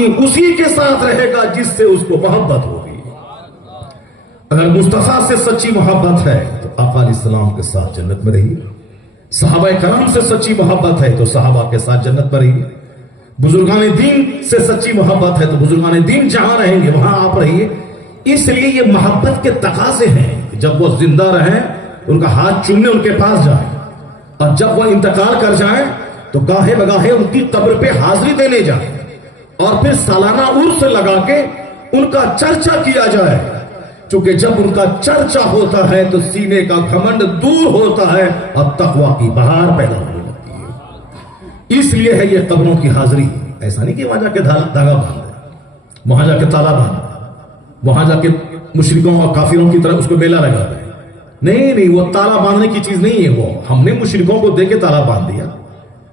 آدمی اسی کے ساتھ رہے گا جس سے اس کو محبت ہوگی۔ اگر مصطفیٰ سے سچی محبت ہے تو آقا علیہ السلام کے ساتھ جنت میں رہیے، صحابہ کرام سے سچی محبت ہے تو صحابہ کے ساتھ جنت میں رہیے، بزرگان دین سے سچی محبت ہے تو بزرگان دین جہاں رہیں گے وہاں آپ رہیے۔ اس لیے یہ محبت کے تقاضے ہیں، جب وہ زندہ رہیں ان کا ہاتھ چومنے ان کے پاس جائیں، اور جب وہ انتقال کر جائیں تو گاہے بگاہے ان کی قبر پہ حاضری دینے جائیں، اور پھر سالانہ عرس لگا کے ان کا چرچا کیا جائے، چونکہ جب ان کا چرچا ہوتا ہے تو سینے کا گھمنڈ دور ہوتا ہے اور تقویٰ کی بہار پیدا ہونے لگتی ہے۔ اس لیے ہے یہ قبروں کی حاضری۔ ایسا نہیں کہ وہاں جا کے دھاگا باندھ، وہاں جا کے تالا باندھ، وہاں جا کے مشرکوں اور کافروں کی طرح اس کو میلہ لگا دیں۔ نہیں، وہ تالا باندھنے کی چیز نہیں ہے۔ وہ ہم نے مشرکوں کو دے کے تالا باندھ دیا،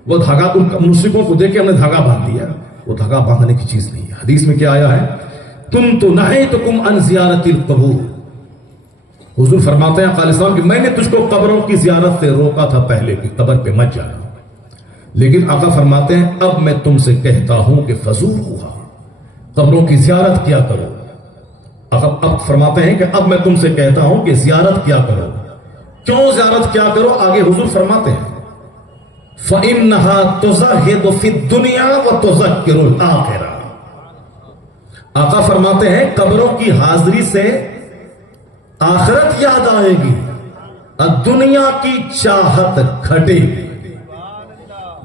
وہ دھاگا مشرکوں کو دے کے ہم نے دھاگا باندھ دیا، وہ دھاگا باندھنے کی چیز نہیں ہے۔ حدیث میں کیا آیا ہے؟ تم تو نہیتکم عن زیارت القبور، حضور فرماتے ہیں علیہ السلام کہ میں نے تجھ کو قبروں کی زیارت سے روکا تھا پہلے کہ قبر پہ مت جانا، لیکن آقا فرماتے ہیں اب میں تم سے کہتا ہوں کہ فزورھا، قبروں کی زیارت کیا کرو۔ اب فرماتے ہیں کہ اب میں تم سے کہتا ہوں کہ زیارت کیا کرو۔ کیوں زیارت کیا کرو؟ آگے حضور فرماتے ہیں فَإِنَّهَا تُزَهِّدُ فِي الدُّنْيَا وَتُذَكِّرُ الْآخِرَةَ۔ آقا فرماتے ہیں قبروں کی حاضری سے آخرت یاد آئے گی اور دنیا کی چاہت گھٹے گی۔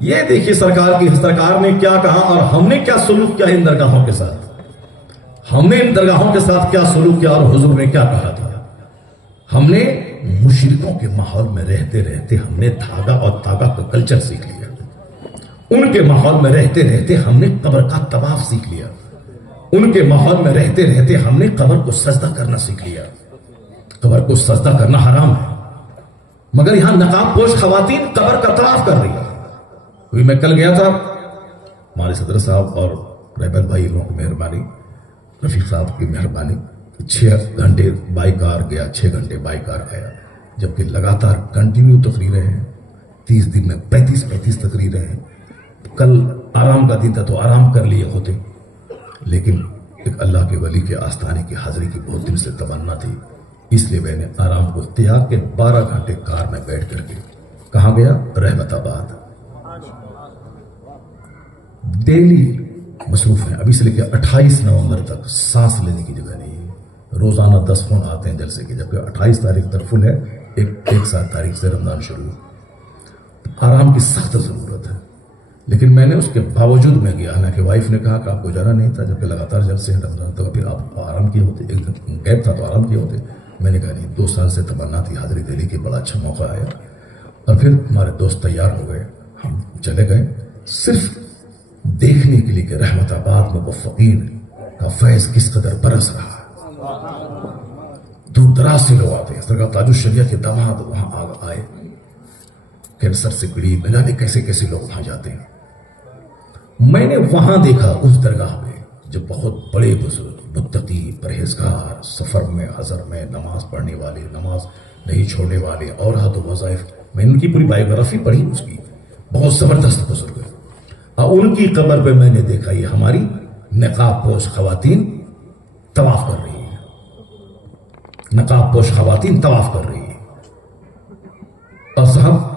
یہ دیکھیے سرکار نے کیا کہا اور ہم نے کیا سلوک کیا ان درگاہوں کے ساتھ، ہم نے ان درگاہوں کے ساتھ کیا سلوک کیا، اور حضور نے کیا کہا تھا۔ ہم نے مشرکوں کے ماحول میں رہتے رہتے ہم نے دھاگا اور تاگا کا کلچر سیکھ لیا، ان کے ماحول میں رہتے رہتے ہم نے قبر کا طواف سیکھ لیا، ان کے ماحول میں رہتے رہتے ہم نے قبر کو سجدہ کرنا سیکھ لیا۔ قبر کو سجدہ کرنا حرام ہے، مگر یہاں نقاب پوش خواتین قبر کا طواف کر رہی ہے۔ ابھی میں کل گیا تھا، ہمارے صدر صاحب اور رہبر بھائی لوگوں کی مہربانی، رفیق صاحب کی مہربانی، 6 گھنٹے بائی کار گیا، 6 گھنٹے بائی کار آیا، جبکہ لگاتار کنٹینیو تقریریں ہیں، 30 دن میں 35 تقریریں ہیں۔ کل آرام کا دن تھا تو آرام کر لیے ہوتے، لیکن ایک اللہ کے ولی کے آستانے کی حاضری کی بہت دن سے تمنا تھی، اس لیے میں نے آرام کو تیاگ کے 12 گھنٹے کار میں بیٹھ کر کے کہاں گیا؟ رحمت آباد۔ ڈیلی مصروف ہیں، ابھی سے لے کے 28 نومبر تک سانس لینے کی جگہ نہیں ہے، روزانہ 10 فون آتے ہیں جلسے کے، جبکہ 28 تاریخ تک فل ہے، ایک 7 تاریخ سے رمضان شروع ہے۔ آرام کی سخت ضرورت ہے، لیکن میں نے اس کے باوجود میں گیا، حالانکہ وائف نے کہا کہ آپ کو جانا نہیں تھا، جبکہ لگاتار جلسے ہیں رمضان تک، پھر آپ آرام کیے ہوتے، ایک دن گیپ تھا تو آرام کیے ہوتے۔ میں نے کہا نہیں، 2 سال سے تمنا تھی حاضری دینے کی، بڑا اچھا موقع آیا، اور پھر ہمارے دوست تیار ہو گئے، ہم چلے گئے صرف دیکھنے کے لیے کہ رحمت آباد میں وہ فقیر کا فیض کس قدر برس رہا ہے۔ دور دراز سے لوگ آتے ہیں، سرکار تاج الشریعہ کے داماد وہاں آئے، کینسر سے پیڑت، نہ جانے کیسے کیسے لوگ وہاں جاتے ہیں۔ میں نے وہاں دیکھا اس درگاہ میں جو بہت بڑے بزرگ، متقی، پرہیزگار، سفر میں حضر میں نماز پڑھنے والے، نماز نہیں چھوڑنے والے، اوراد و وظائف، میں نے ان کی پوری بائیوگرافی پڑھی، اس کی بہت زبردست بزرگ ہے، اور ان کی قبر پہ میں نے دیکھا یہ ہماری نقاب پوش خواتین طواف کر رہی ہیں، نقاب پوش خواتین طواف کر رہی ہیں، اور صاحب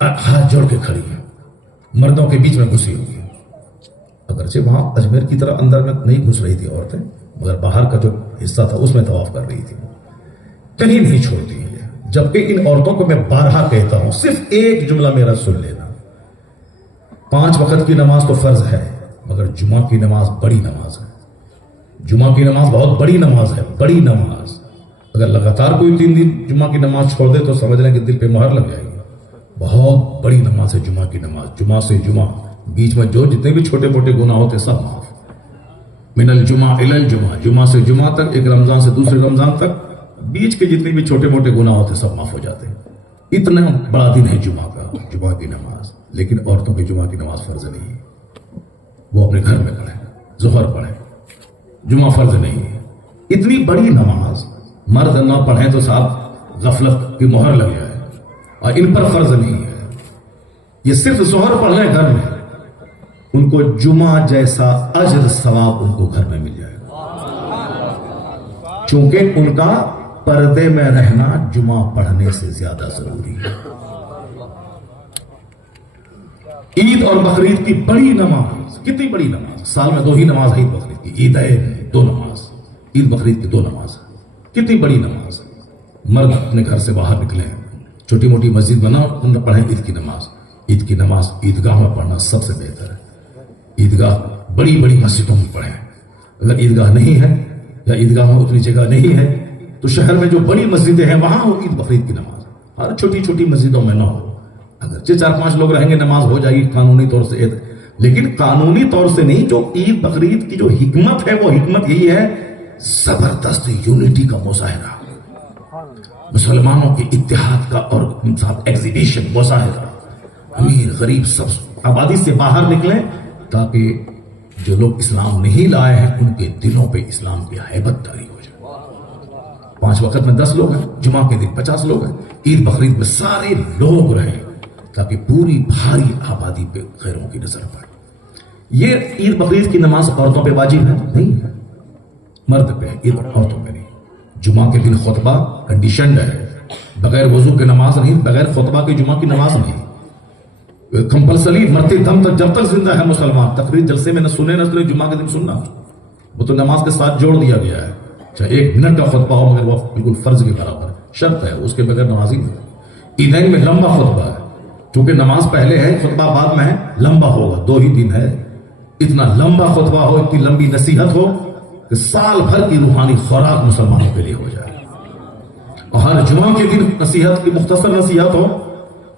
ہاتھ جوڑ کے کھڑی ہیں، مردوں کے بیچ میں گھسی ہوئی ہیں، اگرچہ وہاں اجمیر کی طرح اندر میں نہیں گھس رہی تھی عورتیں، مگر باہر کا جو حصہ تھا اس میں طواف کر رہی تھی، کہیں نہیں چھوڑتی ہے۔ جبکہ ان عورتوں کو میں بارہا کہتا ہوں، صرف ایک جملہ میرا سن لینا، 5 وقت کی نماز تو فرض ہے، مگر جمعہ کی نماز بڑی نماز ہے، جمعہ کی نماز بہت بڑی نماز ہے، بڑی نماز۔ اگر لگاتار کوئی 3 دن جمعہ کی نماز چھوڑ دے تو سمجھ لیں کہ دل پہ مہر لگ جائے گی، بہت بڑی نماز ہے جمعہ کی نماز۔ جمعہ سے جمعہ بیچ میں جو جتنے بھی چھوٹے موٹے گناہ ہوتے سب معاف، من الجمعہ الی الجمعہ، جمعہ سے جمعہ تک، ایک رمضان سے دوسرے رمضان تک، بیچ کے جتنے بھی چھوٹے موٹے گناہ ہوتے سب معاف ہو جاتے ہیں۔ اتنا بڑا دن ہے جمعہ کا، جمعہ کی نماز، لیکن عورتوں کی جمعہ کی نماز فرض نہیں ہے، وہ اپنے گھر میں پڑھیں، ظہر پڑھیں، جمعہ فرض نہیں ہے۔ اتنی بڑی نماز مرد نہ پڑھیں تو صاحب غفلت کی مہر لگ جائے، اور ان پر فرض نہیں ہے، یہ صرف ظہر پڑھ لیں گھر میں، ان کو جمعہ جیسا اجر ثواب ان کو گھر میں مل جائے گا، چونکہ ان کا پردے میں رہنا جمعہ پڑھنے سے زیادہ ضروری ہے۔ عید اور بقرعید کی بڑی نماز، کتنی بڑی نماز، سال میں 2 ہی نماز ہے عید بقرعید کی، عیدین 2 نماز، عید بقرعید کی 2 نماز، کتنی بڑی نماز۔ مرد اپنے گھر سے باہر نکلیں، چھوٹی موٹی مسجد بناؤ، ان میں پڑھیں عید کی نماز۔ عید کی نماز عیدگاہ میں پڑھنا سب سے بہتر ہے، عیدگاہ بڑی بڑی مسجدوں میں پڑھیں۔ اگر عیدگاہ نہیں ہے یا عیدگاہ میں اتنی جگہ نہیں ہے تو شہر میں جو بڑی مسجدیں ہیں وہاں ہو عید بقرعید کی نماز، ہر چھوٹی چھوٹی مسجدوں میں نہ ہو۔ اگرچہ 4-5 لوگ رہیں گے نماز ہو جائے گی قانونی طور سے، لیکن قانونی طور سے نہیں، جو عید بقرعید کی جو حکمت ہے وہ حکمت یہی ہے، زبردست یونٹی کا مظاہرہ، مسلمانوں کے اتحاد کا اور ایگزیبیشن، مظاہرہ، امیر غریب سب آبادی سے باہر نکلیں تاکہ جو لوگ اسلام نہیں لائے ہیں ان کے دلوں پہ اسلام کی ہیبت طاری ہو جائے۔ 5 وقت میں 10 لوگ ہیں، جمعہ کے دن 50 لوگ ہیں، عید بقرعید میں سارے لوگ رہیں تاکہ پوری بھاری آبادی پہ غیروں کی نظر پڑے۔ یہ عید بقرعید کی نماز عورتوں پہ واجب ہے نہیں ہے، مرد پہ ہے، عید عورتوں پہ نہیں۔ جمعہ کے دن خطبہ کنڈیشنڈ ہے، بغیر وضو کے نماز نہیں، بغیر خطبہ کے جمعہ کی نماز نہیں، کمپلسری مرتے دم تک جب تک زندہ ہے مسلمان، تقریر جلسے میں نہ سنے نہ سنے، جمعہ کے دن سننا، وہ تو نماز کے ساتھ جوڑ دیا گیا ہے، چاہے 1 منٹ کا خطبہ ہو مگر وہ بالکل فرض کے برابر ہے، شرط ہے، اس کے بغیر نماز ہی نہیں۔ عیدین میں لمبا خطبہ ہے، کیونکہ نماز پہلے ہے خطبہ بعد میں ہے، لمبا ہوگا، 2 ہی دن ہے، اتنا لمبا خطبہ ہو، اتنی لمبی نصیحت ہو کہ سال بھر کی روحانی خوراک مسلمانوں کے لیے ہو جائے، اور ہر جمعہ کے دن نصیحت کی مختصر نصیحت ہو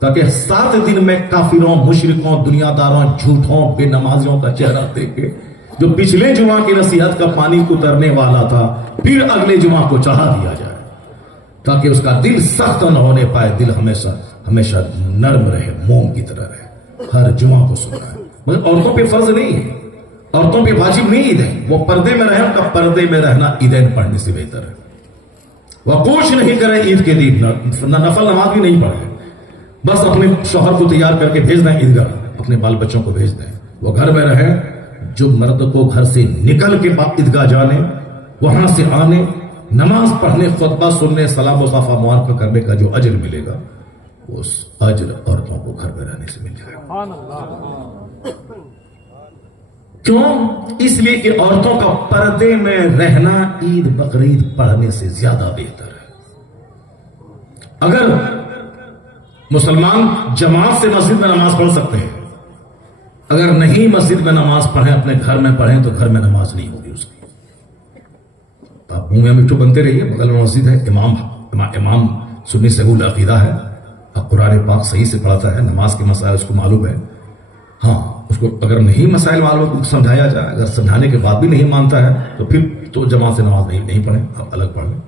تاکہ 7 دن میں کافروں، مشرکوں، دنیا داروں، جھوٹوں، بے نمازیوں کا چہرہ دیکھ کے جو پچھلے جمعہ کی نصیحت کا پانی اترنے والا تھا پھر اگلے جمعہ کو چڑھا دیا جائے، تاکہ اس کا دل سخت نہ ہونے پائے، دل ہمیشہ نرم رہے، موم کی طرح رہے، ہر جمعہ کو سنا ہے۔ مگر عورتوں پہ فرض نہیں ہے، عورتوں پہ واجب نہیں عیدین، وہ پردے میں رہیں، ان کا پردے میں رہنا عیدین پڑھنے سے بہتر ہے۔ وہ کوشش نہیں کریں عید کے دن نہ نفل نماز بھی نہیں پڑھیں، بس اپنے شوہر کو تیار کر کے بھیج دیں عیدگاہ، اپنے بال بچوں کو بھیج دیں، وہ گھر میں رہیں۔ جو مرد کو گھر سے نکل کے عیدگاہ جانے، وہاں سے آنے، نماز پڑھنے، خطبہ سننے، سلام و صافہ معارفہ کرنے کا جو اجر ملے گا، اس اجر عورتوں کو گھر میں رہنے سے مل جائے گا۔ کیوں؟ اس لیے کہ عورتوں کا پردے میں رہنا عید بقرعید پڑھنے سے زیادہ بہتر ہے۔ اگر مسلمان جماعت سے مسجد میں نماز پڑھ سکتے ہیں، اگر نہیں مسجد میں نماز پڑھیں، اپنے گھر میں پڑھیں، تو گھر میں نماز نہیں ہوگی اس کی۔ آپ منہ میں مٹھو بنتے رہیے، بغل میں مسجد ہے، امام سنی سہول عقیدہ ہے، اب قرآن پاک صحیح سے پڑھاتا ہے، نماز کے مسائل اس کو معلوم ہے، ہاں اس کو اگر نہیں مسائل معلوم ہے تو سمجھایا جائے، اگر سمجھانے کے بعد بھی نہیں مانتا ہے تو پھر تو جماعت سے نماز نہیں پڑھیں، آپ الگ پڑھ لیں۔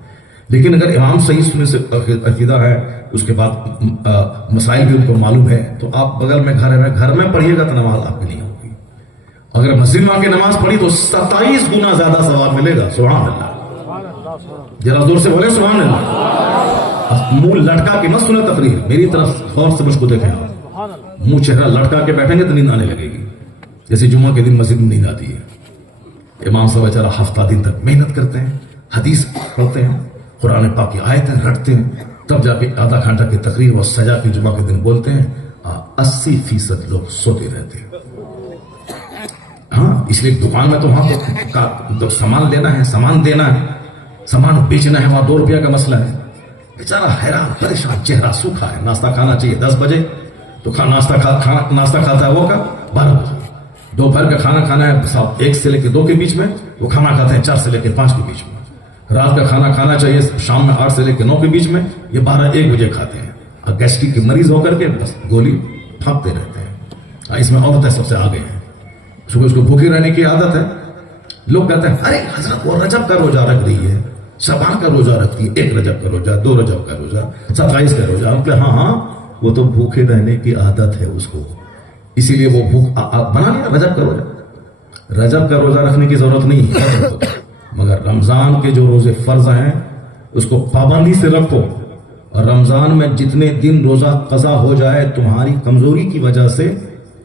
لیکن اگر امام صحیح سنی سے عقیدہ ہے، اس کے بعد مسائل بھی ان کو معلوم ہے، تو آپ بغل میں گھر میں پڑھیے گا تو نماز آپ کی نہیں ہوگی۔ اگر مسجد میں آ کے نماز پڑھی تو 27 گنا زیادہ ثواب ملے گا۔ سبحان اللہ، ذرا زور سے بولے سبحان اللہ۔ منہ لٹکا کے مت سنیں تقریر، میری طرف غور سے مجھ کو دیکھیں، منہ چہرہ لٹکا کے بیٹھیں گے تو نیند آنے لگے گی، جیسے جمعہ کے دن مسجد میں نیند آتی ہے۔ امام صاحب بیچارہ ہفتہ دن تک محنت کرتے ہیں، حدیث پڑھتے ہیں، قرآن پاک کی آیتیں رٹتے ہیں، تب جا کے آدھا گھنٹہ کی تقریر اور سجا کے جمعہ کے دن بولتے ہیں، 80% لوگ سوتے رہتے ہیں۔ ہاں اس لیے دکان میں تو وہاں تو سامان لینا ہے، سامان دینا ہے، سامان بیچنا ہے، وہاں 2 روپیہ کا مسئلہ ہے، بیچارہ حیران پریشان، چہرہ سوکھا ہے۔ ناشتہ کھانا چاہیے 10 بجے تو ناشتہ کھاتا ہے وہ کا 12 بجے، دوپہر کا کھانا کھانا ہے 1 سے لے کے 2 کے بیچ میں، وہ کھانا کھاتے ہیں 4 سے لے کے 5 کے بیچ میں۔ رات کا کھانا کھانا چاہیے شام میں 8 سے لے کے 9 کے بیچ میں، یہ 12-1 بجے کھاتے ہیں، اور گیسٹرک کے مریض ہو کر کے بس گولی پھاپتے رہتے ہیں۔ اس میں عورتیں سب سے آگے ہیں، صبح اس کو بھوکے رہنے کی عادت ہے۔ لوگ کہتے ہیں ارے حضرت وہ رجب کا روزہ رکھ رہی ہے، شعبان کا روزہ رکھتی ہے، 1 رجب کا روزہ، 2 رجب کا روزہ، 27 کا روزہ۔ ہم کہتے ہیں ہاں وہ تو بھوکے رہنے کی عادت ہے اس کو، اسی لیے وہ بھوک بنا لیا رجب کا روزہ۔ رجب کا روزہ رکھنے کی ضرورت نہیں ہے، مگر رمضان کے جو روزے فرض ہیں اس کو پابندی سے رکھو، اور رمضان میں جتنے دن روزہ قضا ہو جائے تمہاری کمزوری کی وجہ سے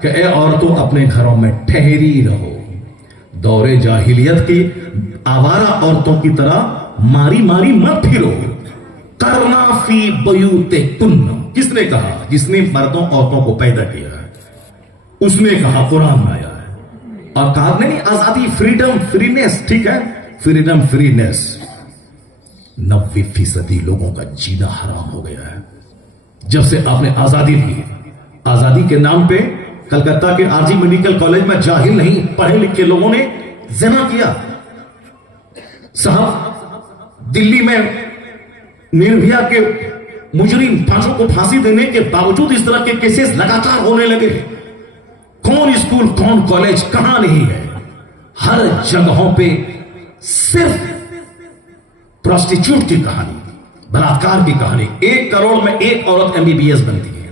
کہ اے عورتوں اپنے گھروں میں ٹھہری رہو، دور جاہلیت کی آوارہ عورتوں کی طرح ماری ماری مت پھرو، کرنا فی بیوتکن، کس نے کہا؟ جس نے مردوں عورتوں کو پیدا کیا ہے اس نے کہا، قرآن میں آیا ہے، اور کہا نہیں آزادی، فریڈم، فرینس، ٹھیک ہے، فریڈم، فرینس، 90% لوگوں کا جینا حرام ہو گیا ہے جب سے آپ نے آزادی دی۔ آزادی کے نام پہ کلکتہ کے آر جی میڈیکل کالج میں جاہل نہیں پڑھے لکھے لوگوں نے زنا کیا، صاحب دلی میں نربھیا کے مجرم 5 کو پھانسی دینے کے باوجود اس طرح کے کیسز لگاتار ہونے لگے۔ کون اسکول، کون کالج، کہاں نہیں ہے، ہر جگہوں پہ صرف پروسٹیچیوٹ کی کہانی، بلاکار کی کہانی۔ 1 کروڑ میں 1 عورت MBBS بنتی ہے،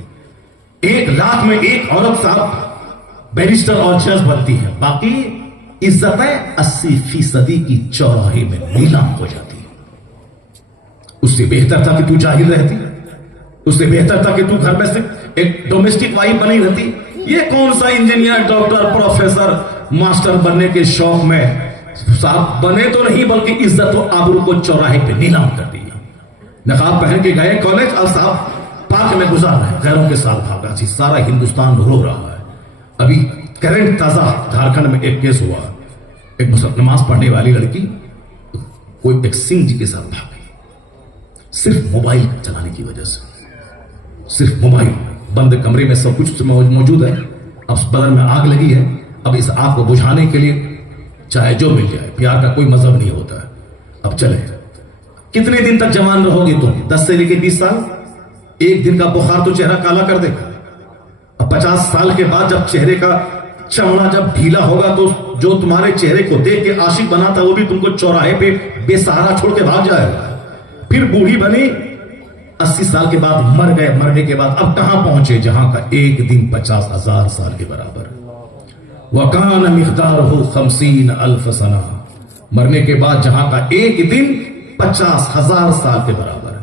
1 لاکھ میں 1 عورت صاحب بیرسٹر اور جج بنتی ہے، باقی عزتیں 80% کی چوراہے میں نیلام ہو جاتی ہے۔ اس سے بہتر تھا کہ تو جاہل رہتی، اس سے بہتر تھا کہ تو گھر میں صرف ایک ڈومیسٹک وائف بنی رہتی۔ یہ کون سا انجینئر، ڈاکٹر، پروفیسر، ماسٹر بننے کے شوق میں صاحب بنے تو نہیں بلکہ عزت و آبرو کو چوراہے پہ نیلام کر دیا۔ نقاب پہن کے گئے کالج اور صاحب پارک میں گزار رہے، غیروں کے ساتھ بھاگا، سارا ہندوستان رو رہا ہے۔ ابھی کرنٹ تازہ جھارکھنڈ میں ایک کیس ہوا، ایک نماز پڑھنے والی لڑکی کوئی ایک سنگھ جی کے ساتھ بھاگ گئی، صرف موبائل چلانے کی وجہ سے، صرف موبائل۔ بند کمرے میں سب کچھ موجود ہے، اب بدن میں آگ لگی ہے، اب اس آگ کو بجھانے کے لیے چاہے جو مل جائے، پیار کا کوئی مذہب نہیں ہوتا ہے۔ اب چلے، کتنے دن تک جوان رہو گے تم؟ 10 سے لے کے 20 سال؟ ایک دن کا بخار تو چہرہ کالا کر دے گا۔ اب 50 سال کے بعد جب چہرے کا چمڑا جب ڈھیلا ہوگا تو جو تمہارے چہرے کو دیکھ کے عاشق بنا تھا وہ بھی تم کو چوراہے پہ بے سہارا چھوڑ کے بھاگ جائے گا۔ پھر بوڑھی بنی، 80 سال کے بعد مر گئے، مرنے کے بعد اب کہاں پہنچے جہاں کا ایک دن 50,000 سال کے برابر۔ وَكَانَ مِقْدَارُهُ 50,000 سنہ، مرنے کے بعد جہاں کا ایک دن 50,000 سال کے برابر۔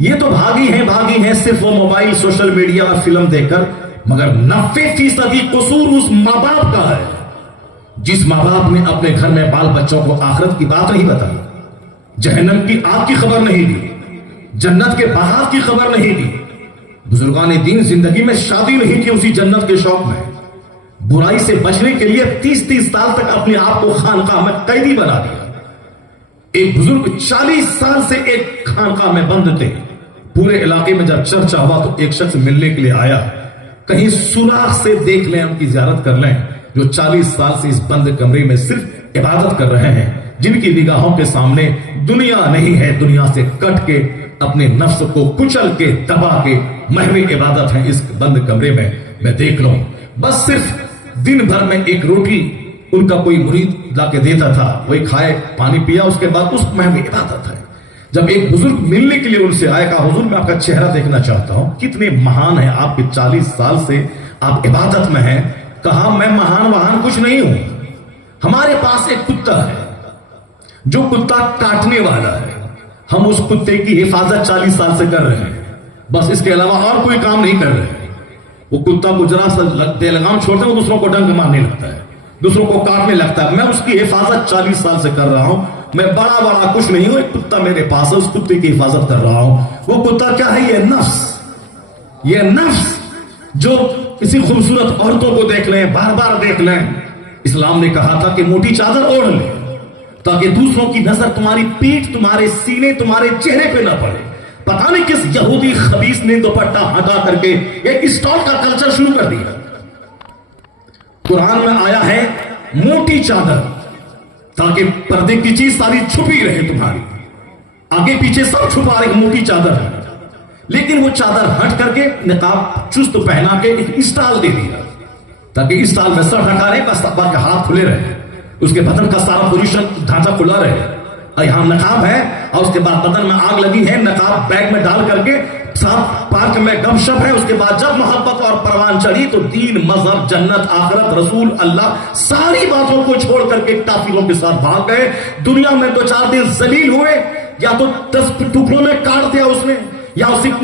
یہ تو بھاگی ہیں صرف وہ موبائل، سوشل میڈیا اور فلم دیکھ کر، مگر 90% قصور اس ماں باپ کا ہے جس ماں باپ نے اپنے گھر میں بال بچوں کو آخرت کی بات نہیں بتائی، جہنم کی آگ کی خبر نہیں دی، جنت کے باغات کی خبر نہیں دی۔ بزرگان دین زندگی میں شادی نہیں کی اسی جنت کے شوق میں، برائی سے بچنے کے لیے 30 سال تک اپنے آپ کو خانقاہ میں قیدی بنا دیا۔ ایک بزرگ 40 سال سے ایک خانقاہ میں بند تھے، پورے علاقے میں جب چرچا ہوا تو ایک شخص ملنے کے لیے آیا، کہیں سوراخ سے دیکھ لیں، ان کی زیارت کر لیں، جو 40 سال سے اس بند کمرے میں صرف عبادت کر رہے ہیں، جن کی نگاہوں کے سامنے دنیا نہیں ہے، دنیا سے کٹ کے اپنے نفس کو کچل کے دبا کے محو عبادت ہے اس بند کمرے میں، میں دیکھ لوں۔ بس صرف دن بھر میں ایک روٹی ان کا کوئی مرید لا کے دیتا تھا، وہی کھائے، پانی پیا، اس کے بعد اس محو عبادت ہے۔ جب ایک بزرگ ملنے کے لیے ان سے آئے، کہا حضور میں آپ کا چہرہ دیکھنا چاہتا ہوں، کتنے مہان ہیں آپ کے، 40 سال سے آپ عبادت میں ہیں۔ کہا میں مہان وہان کچھ نہیں ہوں، ہمارے پاس ایک کتا ہے جو کتا کاٹنے والا ہے، ہم اس کتے کی حفاظت 40 سال سے کر رہے ہیں، بس اس کے علاوہ اور کوئی کام نہیں کر رہے ہیں۔ وہ کتا کو ذرا سا بے لگام چھوڑتے ہیں، وہ دوسروں کو ڈنک مارنے لگتا ہے، دوسروں کو کاٹنے لگتا ہے، میں اس کی حفاظت 40 سال سے کر رہا ہوں، میں بڑا کچھ نہیں ہوں، ایک کتا میرے پاس ہے، اس کتے کی حفاظت کر رہا ہوں۔ وہ کتا کیا ہے؟ یہ نفس، یہ نفس جو کسی خوبصورت عورتوں کو دیکھ لیں، بار بار دیکھ لیں۔ اسلام نے کہا تھا کہ موٹی چادر اوڑھ لیں تاکہ دوسروں کی نظر تمہاری پیٹھ، تمہارے سینے، تمہارے چہرے پہ نہ پڑے۔ پتہ نہیں کس یہودی خبیث نے دوپٹہ ہٹا کر کے ایک اسٹال کا کلچر شروع کر دیا۔ قرآن میں آیا ہے موٹی چادر، تاکہ پردے کی چیز ساری چھپی رہے، تمہاری آگے پیچھے سب چھپا رہے، موٹی چادر ہے۔ لیکن وہ چادر ہٹ کر کے نقاب چست پہنا کے ایک اسٹال دے دیا تاکہ اسٹال میں سر ڈھکا رہے، بس باقی ہاتھ کھلے رہے، اس کے بدن کا سارا پوزیشن ڈھانچہ کھلا رہے، اور یہاں نقاب ہے، اور اس کے بعد بدن میں آگ لگی ہے، نقاب بیگ میں ڈال کر کے ساتھ پارک میں گپ شپ ہے۔ اس کے بعد جب محبت اور پروان چڑھی تو دین، مذہب، جنت، آخرت، رسول، اللہ، ساری باتوں کو چھوڑ کر کے کافروں کے ساتھ بھاگ گئے۔ دنیا میں 2-4 دن ذلیل ہوئے، یا تو 10 ٹکڑوں میں کاٹ دیا اس نے، یا اسے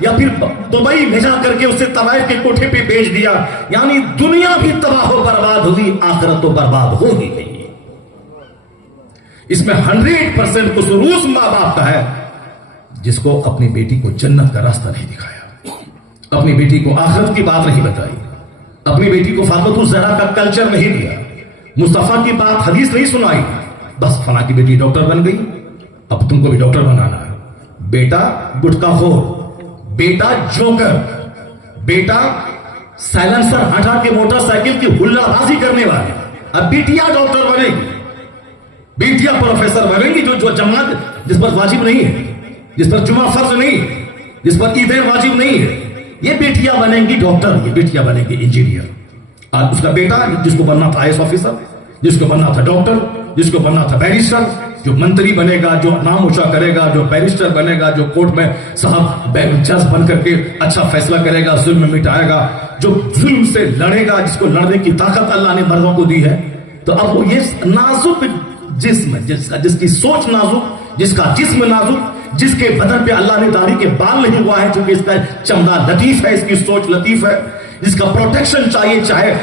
یا پھر دبئی بھیجا کر کے اسے طوائف کے کوٹھے پہ بیچ دیا. یعنی دنیا بھی تباہ و برباد ہوئی, آخرت تو برباد ہو ہی گئی. اس میں 100% قصور اس ماں باپ کا ہے جس کو اپنی بیٹی کو جنت کا راستہ نہیں دکھایا, اپنی بیٹی کو آخرت کی بات نہیں بتائی, اپنی بیٹی کو فاطمۃ الزہرا کا کلچر نہیں دیا, مصطفیٰ کی بات حدیث نہیں سنائی. بس فلاں کی بیٹی ڈاکٹر بن گئی, اب تم کو بھی ڈاکٹر بنانا ہے. بیٹا گٹکا خور, بیٹا جوکر, بیٹا سائلنسر ہٹا کے موٹر سائیکل کی ہلا بازی کرنے والے. اب بیٹیاں ڈاکٹر بنے گی, بیٹیاں پروفیسر بنیں گی, جو جماعت جس پر واجب نہیں ہے, جس پر جمعہ فرض نہیں ہے, جس پر عیدین واجب نہیں ہے, یہ بیٹیاں بنیں گی ڈاکٹر, یہ بیٹیاں بنیں گی انجینئر. اور اس کا بیٹا جس کو بننا تھا IAS آفیسر, جس کو بننا تھا ڈاکٹر, جس کو بننا تھا بیرسٹر, جو منتری بنے گا, جو نام اونچا کرے گا, جو بیرسٹر بنے گا, جو کورٹ میں صاحب جج بن کر کے اچھا فیصلہ کرے گا, ظلم مٹائے گا, جو ظلم سے لڑے گا, جس کو لڑنے کی طاقت اللہ نے مردوں کو دی ہے. تو اب وہ یہ نازک جسم, جس کی سوچ نازک, جس کا جسم نازک, جس کے بدن پہ اللہ نے داڑھی کے بال نہیں ہوا ہے, چونکہ اس کا چمڑا لطیف ہے, اس کی سوچ لطیف ہے, جس کا پروٹیکشن چاہیے, چاہے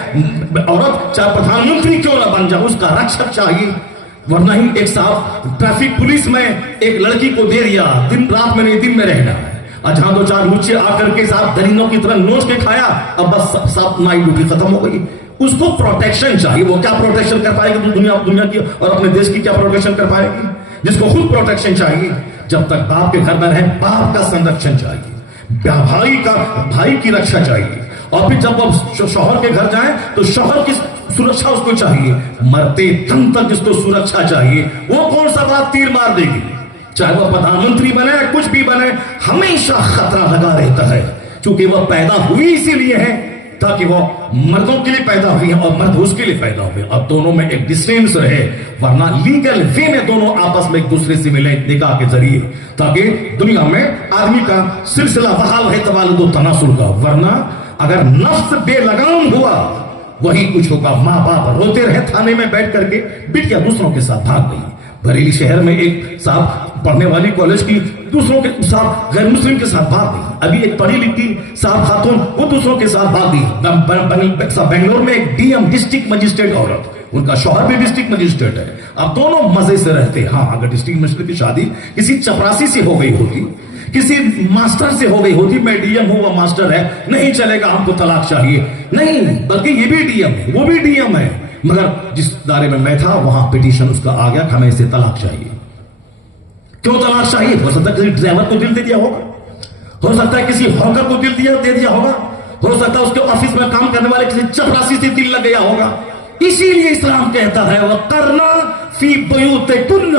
عورت چاہے پردھان منتری کیوں نہ بن جائے, اس کا رکشک چاہیے. ورنہ ہی ایک صاحب ٹریفک پولیس میں ایک لڑکی کو دے دیا, دن رات میں نہیں, دن میں رہنا ہے, اور جہاں دو چار لچے آ کر کے صاحب درندوں کی طرح نوچ کے کھایا, اب بس صاحب نائی ڈیوٹی ختم ہو گئی. اس کو پروٹیکشن چاہیے. وہ کیا پروٹیکشن کر پائے گی دنیا کی اور اپنے دیش کی کیا پروٹیکشن کر پائے گی؟ جس کو خود پروٹیکشن چاہیے. جب تک باپ کے گھر میں رہے, باپ کا سنرکشن چاہیے, بھائی کی رکشا چاہیے. اور پھر جب وہ شوہر کے گھر جائیں تو شوہر کی سرکشا اس کو چاہیے. مرتے دم تک جس کو سرکشا چاہیے, وہ کون سا بات تیر مار دے گی, چاہے وہ پردھان منتری بنے, کچھ بھی بنے, ہمیشہ خطرہ لگا رہتا ہے. چونکہ وہ پیدا ہوئی اسی لیے ہے تاکہ وہ مردوں کے لیے پیدا ہوئی ہیں اور مرد اس کے لیے پیدا ہوئے, اور دونوں میں ایک ڈسٹینس رہے. ورنہ لیگل وے میں دونوں آپس میں ایک دوسرے سے ملے نکاح کے ذریعے, تاکہ دنیا میں آدمی کا سلسلہ بحال ہے توالد و تناسل کا. ورنہ اگر نفس بے لگام ہوا وہی کچھ ہوگا. ماں باپ روتے رہے تھانے میں بیٹھ کر کے, بیٹیاں دوسروں کے ساتھ بھاگ گئی. بریلی شہر میں ایک صاحب پڑھنے والی کالج کی دوسروں کے ساتھ غیر مسلم کے ساتھ بھاگ گئی. ابھی ایک پڑھی لکھی صاحب خاتون, وہ دوسروں کے ساتھ بھاگ گئی. بنگلور میں ایک DM ڈسٹرکٹ مجسٹریٹ عورت, ان کا شوہر بھی ڈسٹرکٹ مجسٹریٹ ہے. اب دونوں مزے سے رہتے. ہاں اگر ڈسٹرکٹ مجسٹریٹ کی شادی کسی چپراسی سے ہو گئی ہوتی, کسی ماسٹر سے ہو گئی ہوتی, میں DM ہوں وہ ماسٹر ہے, نہیں چلے گا, ہم کو طلاق چاہیے. نہیں, بلکہ یہ بھی DM ہے, وہ بھی DM ہے, مگر جس دائرے میں میں تھا وہاں پٹیشن اس کا آ گیا کہ ہمیں اسے طلاق چاہیے. کیوں طلاق چاہیے؟ ہو سکتا ہے کسی ڈرائیور کو دل دے دیا ہوگا, ہو سکتا ہے کسی ہاکر کو دل دے دیا ہوگا, ہو سکتا ہے اس کے آفس میں کام کرنے والے کسی چپراسی سے دل لگ گیا ہوگا. اسی لیے اسلام کہتا ہے وَقَرْنَا فِي بُيُوتِكُنَّ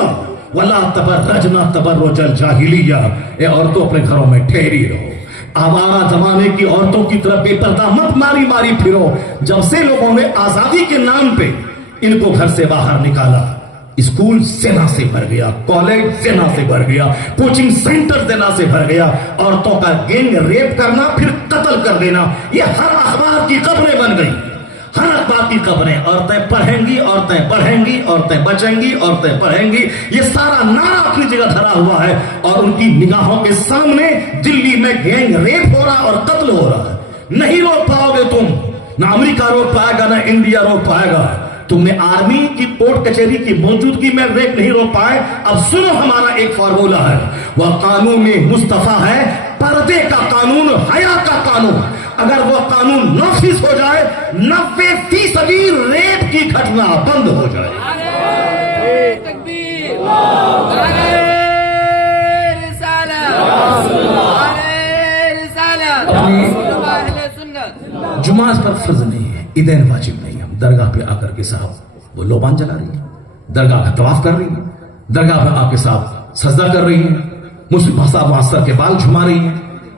وَلَا تَبَرَّجْنَا تَبَرُّجَ الْجَاهِلِيَّةِ. اے عورتوں اپنے گھروں میں ٹھہری رہو, آوارہ زمانے کی عورتوں کی طرف بے پردہ مت ماری پھرو. جب سے لوگوں نے آزادی کے نام پہ ان کو گھر سے باہر نکالا, اسکول زنا سے بھر گیا, کالج زنا سے بھر گیا, کوچنگ سینٹر زنا سے بھر گیا, عورتوں کا گینگ ریپ کرنا پھر قتل کر دینا, یہ ہر اخبار کی خبریں بن گئی. ہر اخبار کی خبریں, عورتیں پڑھیں گی, عورتیں پڑھیں گی, عورتیں بچیں گی, عورتیں پڑھیں گی. یہ سارا نعرہ اپنی جگہ دھرا ہوا ہے, اور ان کی نگاہوں کے سامنے دلی میں گینگ ریپ ہو رہا اور قتل ہو رہا ہے. نہیں روک پاؤ گے تم, نہ امریکہ روک پائے گا, نہ انڈیا روک پائے گا. تم نے آرمی کی کورٹ کچہری کی موجودگی میں ریپ نہیں روک پائے. اب سنو ہمارا ایک فارمولہ ہے, وہ قانون مصطفیٰ ہے, پردے کا قانون, حیا کا قانون. اگر وہ قانون نافذ ہو جائے 90% ریپ کی گھٹنا بند ہو جائے. جمعہ پر فرض نہیں ہے, عیدین واجب نہیں ہے. درگاہ پہ آ کر کے صاحب وہ لوبان جلا رہی ہیں, درگاہ کا طواف کر رہی ہیں, درگاہ پہ آ کے صاحب سجدہ کر رہی ہیں, مسلم صاحب وہاں سر کے بال جھما رہی ہیں.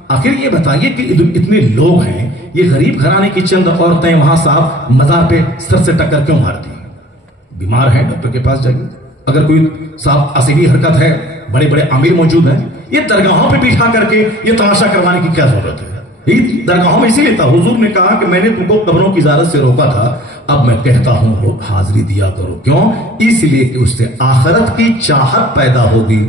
آخر یہ بتائیے کہ اتنے لوگ ہیں, یہ غریب گھرانے کی چند عورتیں وہاں صاحب مزار پہ سر سے ٹکر کیوں مارتی ہیں؟ بیمار ہیں, ڈاکٹر کے پاس جائیے. اگر کوئی صاحب عصبی حرکت ہے, بڑے بڑے امیر موجود ہیں, یہ درگاہوں پہ بٹھا کر کے یہ تماشا کروانے کی کیا ضرورت ہے؟ یہ درگاہوں میں اسی لیے تھا. حضور نے کہا کہ میں نے تم کو قبروں کی زیارت سے روکا تھا, اب میں کہتا ہوں حاضری دیا کرو. کیوں؟ اس لیے کہ اس سے آخرت کی چاہت پیدا ہوگی,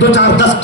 2-4-10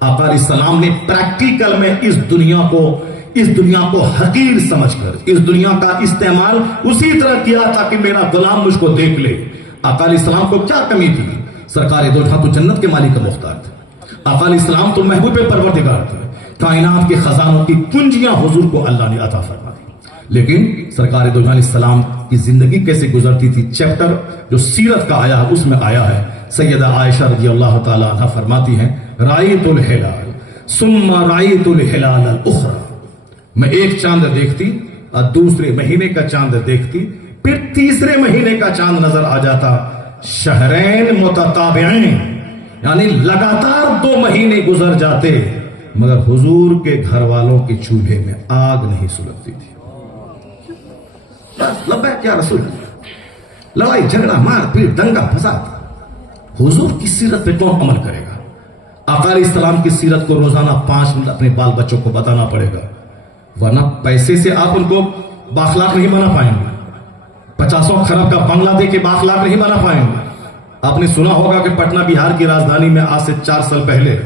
آقا علیہ السلام نے پریکٹیکل میں اس دنیا کو حقیر سمجھ کر اس دنیا کا استعمال اسی طرح کیا تاکہ میرا غلام مجھ کو دیکھ لے. آقا علیہ السلام کو کیا کمی تھی؟ سرکار دو جہاں تو جنت کے مالک کا مختار تھے. آقا علیہ السلام تو محبوب پروردگار تھے. کائنات کے خزانوں کی کنجیاں حضور کو اللہ نے عطا فرما دی. لیکن سرکار دو جہاں علیہ السلام کی زندگی کیسے گزرتی تھی، چیپٹر جو سیرت کا آیا ہے اس میں آیا ہے. سیدہ عائشہ رضی اللہ تعالی عنہ فرماتی ہیں رأیت الہلال ثم رأیت الہلال الاخرى، میں ایک چاند دیکھتی اور دوسرے مہینے کا چاند دیکھتی، پھر تیسرے مہینے کا چاند نظر آ جاتا. شہرین متتابعین، یعنی لگاتار 2 مہینے گزر جاتے مگر حضور کے گھر والوں کے چولہے میں آگ نہیں سلگتی تھی. لبیک یا رسول اللہ، لڑائی جھگڑا مار پیٹ دنگا فساد. حضور کی سیرت پہ کون عمل کرے گا؟ آقا علیہ السلام کی سیرت کو روزانہ 5 منٹ اپنے بال بچوں کو بتانا پڑے گا، ورنہ پیسے سے آپ ان کو باخلاق نہیں بنا پائیں گے. 50 کھرب کا بنگلہ دے کے باخلاق نہیں بنا پائیں گے. آپ نے سنا ہوگا کہ پٹنہ بہار کی راجدھانی میں آج سے 4 سال پہلے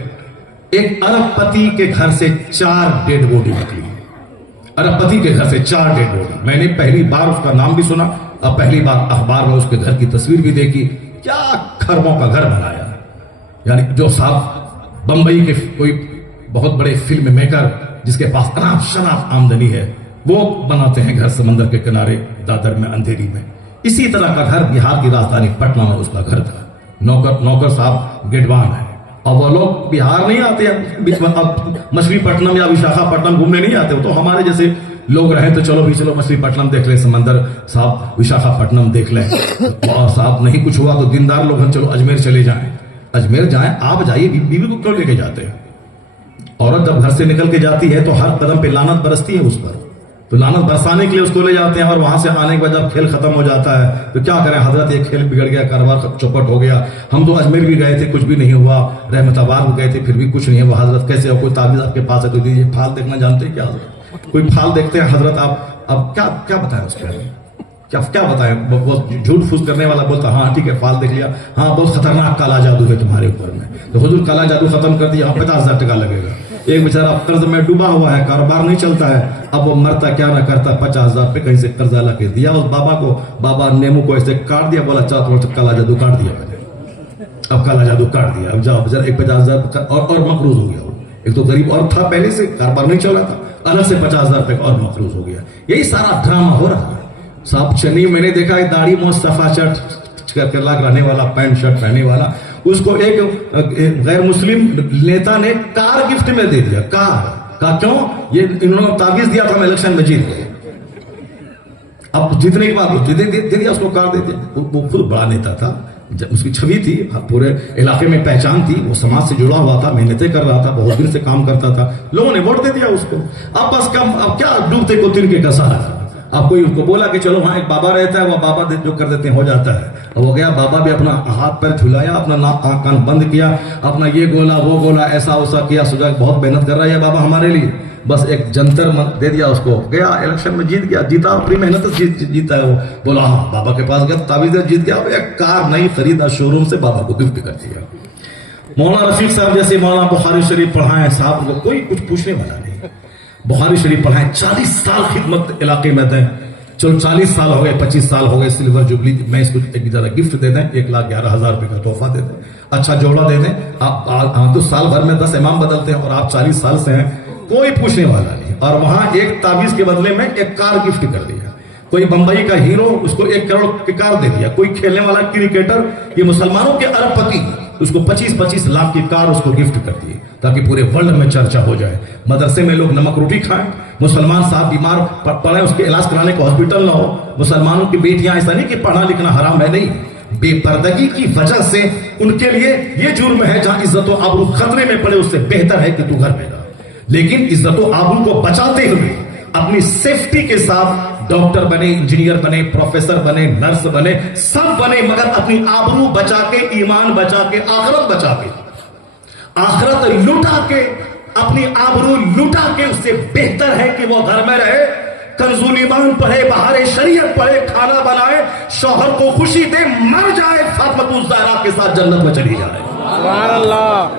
ایک ارب پتی کے گھر سے 4 ڈیڈ باڈی نکلی. ارب پتی کے گھر سے 4 ڈیڈ باڈی. میں نے پہلی بار اس کا نام بھی سنا اور پہلی بار اخبار میں اس کے گھر کی تصویر بھی دیکھی. کیا کھربوں کا گھر بنایا. یعنی جو صاحب بمبئی کے کوئی بہت بڑے فلم میکر جس کے پاس اناپ شناپ آمدنی ہے وہ بناتے ہیں گھر سمندر کے کنارے دادر میں اندھیری میں. اسی طرح کا گھر بہار کی راجدھانی پٹنہ میں اس کا گھر تھا. نوکر صاحب گڈوان ہے اور وہ لوگ بہار نہیں آتے مچھلی پٹنم یا وشاکھا پٹنم گھومنے نہیں آتے. وہ تو ہمارے جیسے لوگ رہے تو چلو مچھلی پٹنم دیکھ لیں، سمندر صاحب وشاکھا پٹنم دیکھ لیں، اور صاحب نہیں کچھ ہوا تو دیندار لوگ چلو اجمیر چلے جائیں. اجمیر جائیں آپ جائیے، بیوی کو کیوں لے کے جاتے ہیں؟ عورت جب گھر سے نکل کے جاتی ہے تو ہر قدم پہ لعنت برستی ہے اس پر، تو لعنت برسانے کے لیے اس کو لے جاتے ہیں. اور وہاں سے آنے کے بعد جب کھیل ختم ہو جاتا ہے تو کیا کریں حضرت، یہ کھیل بگڑ گیا، کاروبار چوپٹ ہو گیا. ہم تو اجمیر بھی گئے تھے کچھ بھی نہیں ہوا، رحمت آباد بھی گئے تھے پھر بھی کچھ نہیں ہوا. حضرت کیسے ہو؟ کوئی تعویذ آپ کے پاس ہے تو دیجیے. پھال دیکھنا جانتے ہیں کیا حضرت؟ کوئی پھال دیکھتے ہیں حضرت آپ؟ اب کیا بتائیں اس کے کیا بتائیں؟ بہت جھوٹ پھوس کرنے والا بولتا ہاں ٹھیک ہے پھال دیکھ لیا، ہاں بہت خطرناک کالا جادو ہے تمہارے اوپر میں. تو حضور کالا جادو ختم کر دیا، 50,000 ٹکا لگے گا. ایک بیچارہ قرض میں ڈوبا ہوا ہے، کاروبار نہیں چلتا ہے، اب وہ مرتا کیا نہ کرتا 50,000 پہ کہیں سے قرضہ لا کے دیا اس بابا کو. بابا نیمو کو ایسے کاٹ دیا، بولا چاہ تھوڑا سا کالا جادو کاٹ دیا میں نے. اب کالا جادو کاٹ دیا، اب جاؤ بیچارہ 50,000 اور مقروض ہو گیا. ایک تو غریب اور تھا پہلے سے، کاروبار نہیں چل رہا تھا، الگ سے 50,000 پہ اور مقروض ہو گیا. یہی سارا ڈرامہ ہو رہا ہے صاحب. چنئی میں نے دیکھا ہے داڑھی مو صفا چٹ رہنے والا، پینٹ شرٹ پہنے والا، اس کو ایک غیر مسلم نیتا نے کار گفٹ میں دے دیا. کار کیوں؟ یہ انہوں نے تعویذ دیا تھا میں الیکشن میں جیت گئے. اب جیتنے کے بعد دے دیا اس کو کار دے دیا. وہ خود بڑا نیتا تھا، اس کی چھوی تھی، پورے علاقے میں پہچان تھی، وہ سماج سے جڑا ہوا تھا، محنتیں کر رہا تھا، بہت دن سے کام کرتا تھا. لوگوں نے ووٹ دے دیا اس کو. اب بس اب کیا ڈوبتے کو تن کے کسا ہے. اب کوئی ان کو بولا کہ چلو وہاں ایک بابا رہتا ہے، وہ بابا جو کر دیتے ہیں ہو جاتا ہے. اب وہ گیا، بابا بھی اپنا ہاتھ پیر جھلایا، اپنا آنکھ کان بند کیا، اپنا یہ گولا وہ گولا ایسا ویسا کیا، سوچا بہت محنت کر رہا ہے بابا ہمارے لیے. بس ایک جنتر دے دیا اس کو، گیا الیکشن میں جیت گیا. جیتا اپنی محنت سے جیتا ہے. وہ بولا ہاں بابا کے پاس گیا تعویذ جیت گیا. ایک کار نہیں خریدا شو روم سے، بابا کو گفٹ کر دیا. مولانا رفیق صاحب جیسے مولانا بخاری شریف پڑھائے صاحب کو کوئی کچھ پوچھنے والا نہیں. بخاری شریف پڑھائے، 40 سال خدمت علاقے میں دیں. چلو 40 سال ہو گئے، 25 سال ہو گئے، سلور جوبلی میں اس کو ایک ذرا گفٹ دے دیں، 1,11,000 روپے کا تحفہ دے دیں، اچھا جوڑا دے دیں. آپ تو سال بھر میں 10 امام بدلتے ہیں اور آپ 40 سال سے ہیں، کوئی پوچھنے والا نہیں. اور وہاں ایک تعویذ کے بدلے میں ایک کار گفٹ کر دیا. کوئی بمبئی کا ہیرو اس کو 1 کروڑ کی کار دے دیا. کوئی کھیلنے والا کرکٹر، یہ مسلمانوں کے ارب پتی، اس کو 25-25 لاکھ کی کار اس کو گفٹ کر دی تاکہ پورے ورلڈ میں چرچا ہو جائے. مدرسے میں لوگ نمک روٹی کھائیں، مسلمان صاحب بیمار پڑے اس کے علاج کرانے کو ہاسپٹل نہ ہو. مسلمانوں کی بیٹیاں ایسا نہیں کہ پڑھنا لکھنا حرام ہے، نہیں، بے پردگی کی وجہ سے ان کے لیے یہ جرم ہے. جہاں عزت و آبرو خطرے میں پڑے اس سے بہتر ہے کہ تو گھر میں رہ. لیکن عزت و آبرو کو بچاتے ہوئے اپنی سیفٹی کے ساتھ ڈاکٹر بنے، انجینئر بنے، پروفیسر بنے، نرس بنے، سب بنے، مگر اپنی آبرو بچا کے، ایمان بچا کے، آخرت بچا کے، آخرت لوٹا کے، اپنی آبرو لوٹا کے، اس سے بہتر ہے کہ وہ گھر میں رہے، کنزول ایمان پڑھے، بہار شریعت پڑھے، کھانا بنائے، شوہر کو خوشی دے، مر جائے، فاطمہ الزہرا کے ساتھ جنت میں چلی جائے. سبحان اللہ.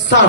60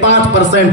5%,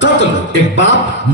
قتل، ایک باپ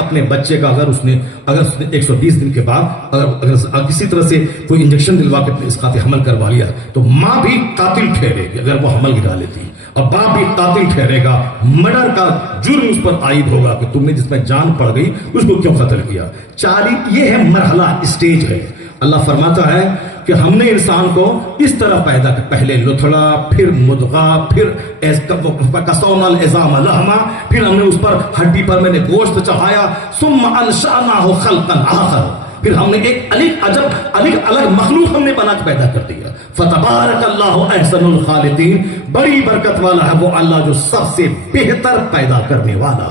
اپنے بچے کا اگر اس نے 120 دن کے بعد اگر کسی طرح سے کوئی انجیکشن دلوا کے اس قاطع حمل کروا لیا تو ماں بھی قاتل ٹھہرے گی اگر وہ حمل گرا لیتی، اور باپ بھی قاتل ٹھہرے گا، مرڈر کا جرم اس پر عائد ہوگا کہ تم نے جس میں جان پڑ گئی اس کو کیوں قتل کیا۔ 40 یہ ہے مرحلہ، اسٹیج ہے۔ اللہ فرماتا ہے کہ ہم نے انسان کو اس طرح پیدا کیا، پہلے لتھڑا، پھر مدغہ، پھر کسونا العظام لحما، پھر ہم نے اس پر ہڈی پر میں نے گوشت چڑھایا، ثم انشأناه خلقا آخر، پھر ہم نے ایک الگ مخلوق ہم نے بنا کے پیدا کر دیا۔ فتبارک اللہ احسن الخالقین، بڑی برکت والا ہے وہ اللہ جو سب سے بہتر پیدا کرنے والا۔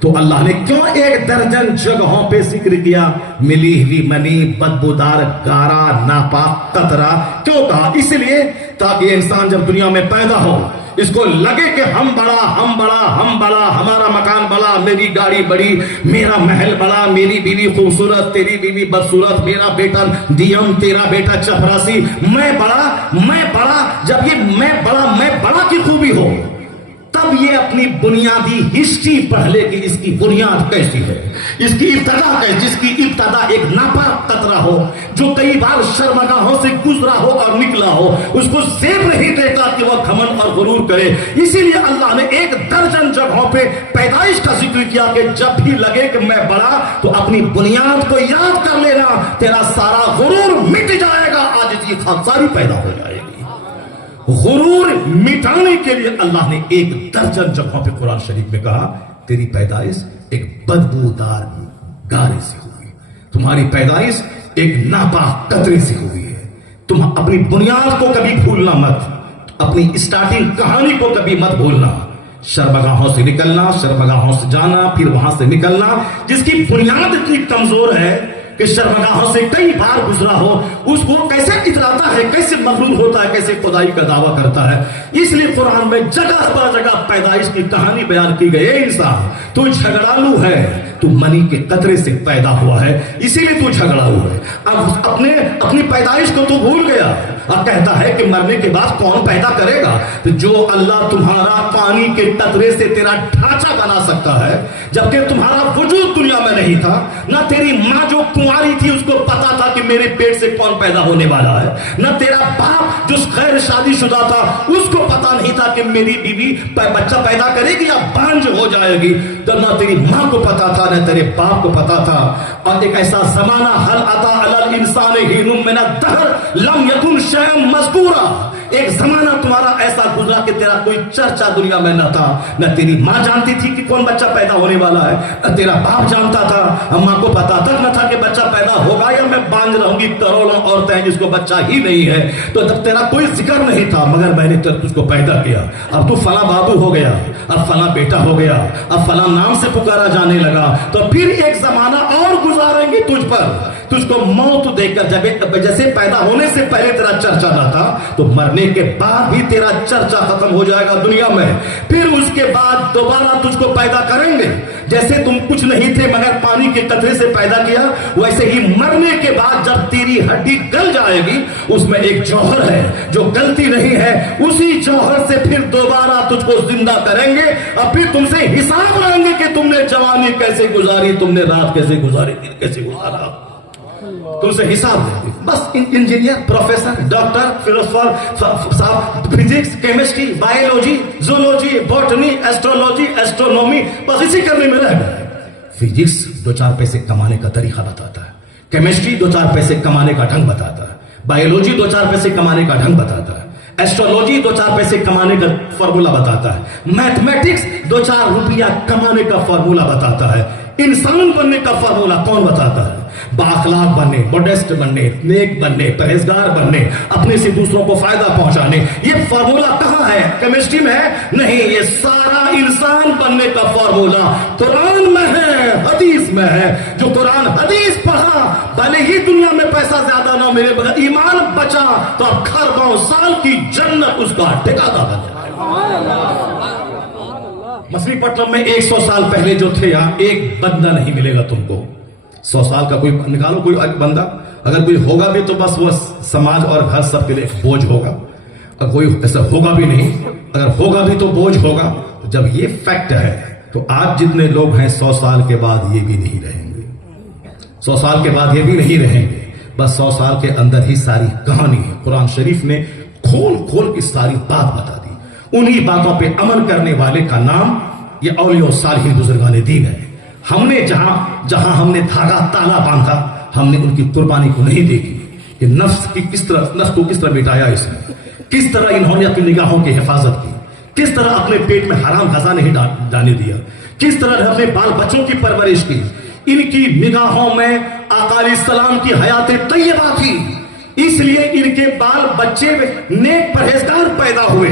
تو اللہ نے کیوں 1 درجن جگہوں پہ ذکر کیا ملی ہوئی منی، بدبودار گارا، ناپاک قطرہ؟ کیوں کہا؟ اس لیے تاکہ انسان جب دنیا میں پیدا ہو اس کو لگے کہ ہم بڑا، ہمارا مکان بڑا، میری گاڑی بڑی، میرا محل بڑا، میری بیوی خوبصورت، تیری بیوی بدصورت، میرا بیٹا دیم، تیرا بیٹا چپراسی، میں بڑا۔ جب یہ میں بڑا کی خوبی ہو تب یہ اپنی بنیادی ہسٹری پڑھ لے کہ اس کی بنیاد کیسی ہے، اس کی ابتدا کیسی، جس کی ابتدا ایک ناپاک قطرہ ہو جو کئی بار شرمگاہوں سے گزرا ہو اور نکلا ہو، اس کو زیب نہیں دیتا کہ وہ گھمنڈ اور غرور کرے۔ اسی لیے اللہ نے 1 درجن جگہوں پہ پیدائش کا ذکر کیا کہ جب بھی لگے کہ میں بڑا تو اپنی بنیاد کو یاد کر لینا، تیرا سارا غرور مٹ جائے گا، عاجزی خاکساری پیدا ہو جائے گی۔ غرور مٹانے کے لیے اللہ نے 1 درجن جگہوں پہ قرآن شریف میں کہا تیری پیدائش ایک بدبودار گارے سے ہوئی، تمہاری پیدائش ایک ناپاک قطرے سے ہوئی ہے۔ تم اپنی بنیاد کو کبھی بھولنا مت، اپنی اسٹارٹنگ کہانی کو کبھی مت بھولنا۔ شرمگاہوں سے نکلنا، شرمگاہوں سے جانا، پھر وہاں سے نکلنا، جس کی بنیاد اتنی کمزور ہے کہ شرمگاہوں سے کئی بار گزرا ہو، اس کو کیسے اتراتا ہے، کیسے مغرور ہوتا ہے، کیسے خدائی کا دعویٰ کرتا ہے۔ اس لیے قرآن میں جگہ پر جگہ پیدائش کی کہانی بیان کی گئی ہے۔ انسان تو جھگڑالو ہے، تو منی کے قطرے سے پیدا ہوا ہے، اسی لیے تو جھگڑالو ہے۔ اب اپنی پیدائش کو تو بھول گیا اور کہتا ہے کہ مرنے کے بعد کون پیدا کرے گا؟ تو جو اللہ تمہارا پانی کے قطرے سے تیرا ڈھانچہ بنا سکتا ہے، جبکہ تمہارا وجود دنیا میں نہیں تھا، نہ تیری ماں جو کنواری تھی اس کو پتا تھا کہ میرے پیٹ سے کون پیدا ہونے والا ہے، نہ تیرا باپ جو غیر شادی شدہ تھا اس کو پتا نہیں تھا کہ میری بیوی بچہ پیدا کرے گی یا بانجھ ہو جائے گی، تو نہ تیری ماں کو پتا تھا نہ تیرے باپ کو پتا تھا۔ اور ایک ایسا زمانہ حل اتی علی الانسان حین من الدہر لم یکن شیئا مذکورا، ایک زمانہ تمہارا ایسا گزرا کہ تیرا کوئی چرچا دنیا میں نہ تھا، نہ تیری ماں جانتی تھی کہ کون بچہ پیدا ہونے والا ہے، نہ تیرا باپ جانتا تھا، اماں کو پتا تک نہ تھا کہ بچہ پیدا ہوگا یا میں بانجھ رہوں گی، کروڑوں عورتیں ہیں جس کو بچہ ہی نہیں ہے، تو تب تیرا کوئی ذکر نہیں تھا، مگر میں نے تجھ کو پیدا کیا، اب تو فلاں بابو ہو گیا، اب فلاں بیٹا ہو گیا، اب فلاں نام سے پکارا جانے لگا، تو پھر ایک زمانہ اور گزاریں گے تجھ پر، تجھ کو موت دیکھ کر، جب جیسے پیدا ہونے سے پہلے تیرا چرچا نہ تھا تو مرنے کے بعد بھی تیرا چرچا ختم ہو جائے گا دنیا میں، پھر اس کے بعد دوبارہ تجھ کو پیدا کریں گے، جیسے تم کچھ نہیں تھے مگر پانی کے قطرے سے پیدا کیا، ویسے ہی مرنے کے بعد جب تیری ہڈی گل جائے گی اس میں ایک جوہر ہے جو گلتی نہیں ہے، اسی جوہر سے پھر دوبارہ تجھ کو زندہ کریں گے اور پھر تم سے حساب لیں گے کہ تم نے جوانی کیسے گزاری، تم نے رات کیسے گزاری، دن کیسے گزارا، تم سے حساب دیں گے۔ بس انجینئر، پروفیسر، ڈاکٹر، فلسفہ، physics, chemistry, biology, zoology, botany, astrology, astronomy, بس اسی کرنے میں رہ گئے۔ فزکس 2-4 پیسے کمانے کا طریقہ بتاتا ہے، کیمسٹری 2-4 پیسے کمانے کا ڈھنگ بتاتا ہے، بایولوجی 2-4 پیسے کمانے کا ڈھنگ بتاتا ہے، ایسٹرولوجی 2-4 پیسے کمانے کا فارمولا بتاتا ہے، میتھمیٹکس 2-4 روپیہ کمانے کا فارمولا بتاتا ہے، انسان بننے کا فارمولا کون بتاتا ہے؟ بااخلاق بننے، موڈسٹ بننے، نیک بننے، پرہیزگار بننے، اپنے سے دوسروں کو فائدہ پہنچانے، یہ فارمولا کہاں ہے؟ کیمسٹری میں ہے؟ نہیں، یہ سارا انسان بننے کا فارمولا قرآن میں ہے، حدیث میں ہے۔ جو قرآن حدیث پڑھا بھلے ہی دنیا میں پیسہ زیادہ نہ ملے مگر ایمان بچا تو اب خربوں سال کی جنت اس کا ٹھکانہ بن جائے۔ مچھلی پٹنم میں 100 سال پہلے جو تھے یہاں ایک بندہ نہیں ملے گا تم کو۔ 100 سال کا کوئی نکالو کوئی بندہ، اگر کوئی ہوگا بھی تو بس وہ سماج اور گھر سب کے لیے ایک بوجھ ہوگا، اور کوئی ایسا ہوگا بھی نہیں، اگر ہوگا بھی تو بوجھ ہوگا۔ جب یہ فیکٹ ہے تو آج جتنے لوگ ہیں 100 سال کے بعد یہ بھی نہیں رہیں گے، 100 سال کے بعد یہ بھی نہیں رہیں گے، بس 100 سال کے اندر ہی ساری کہانی ہے۔ قرآن شریف نے کھول کھول کی ساری بات بتا دی۔ انہی باتوں پہ عمل کرنے والے کا نام یہ اولیاء و صالحین بزرگان دین ہے۔ ہم نے جہاں ہم نے دھاگا تالا باندھا، ہم نے ان کی قربانی کو نہیں دیکھی کہ نفس کو کس طرح مٹایا، اس نے کس طرح انہوں نے اپنی نگاہوں کی حفاظت کی، کس طرح اپنے پیٹ میں حرام غذا نہیں ڈالنے دیا، کس طرح اپنے بال بچوں کی پرورش کی۔ ان کی نگاہوں میں آقا علیہ السلام کی حیات طیبہ تھی، اس لیے ان کے بال بچے نیک پرہیزگار پیدا ہوئے،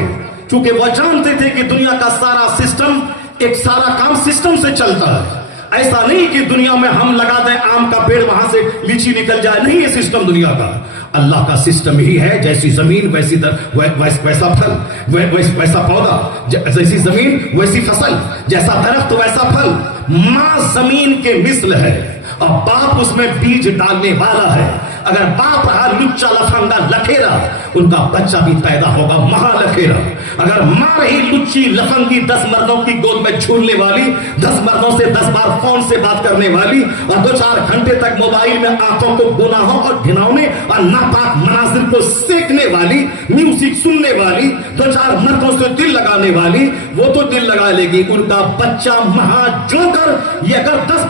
چونکہ وہ جانتے تھے کہ دنیا کا سارا سسٹم، ایک سارا کام سسٹم سے چلتا ہے۔ ایسا نہیں کہ دنیا میں ہم لگا دیں آم کا پیڑ وہاں سے لیچی نکل جائے، نہیں، یہ سسٹم دنیا کا، اللہ کا سسٹم ہی ہے۔ جیسی زمین ویسا پھل، ویسا پودا، جیسی زمین ویسی فصل، جیسا درخت ویسا پھل۔ ماں زمین کے مثل ہے اور باپ اس میں بیج ڈالنے والا ہے۔ اگر باپ رہا لچا لفنگا لکھیرا، ان کا بچہ بھی پیدا ہوگا مہا لکھیرا۔ اگر ماں رہی لچی لفنگی 10 مردوں کی گود میں جھولنے والی، 10 مردوں سے 10 بار فون سے بات کرنے والی، اور 2-4 گھنٹے تک موبائل میں آنکھوں کو گناہوں اور گھناؤنے اور ناپاک مناظر کو سیکھنے والی، میوزک سننے والی، 2-4 مردوں سے دل لگانے والی، وہ تو دل لگا لے گی، ان کا بچہ مہا جوکر۔ یہ اگر 10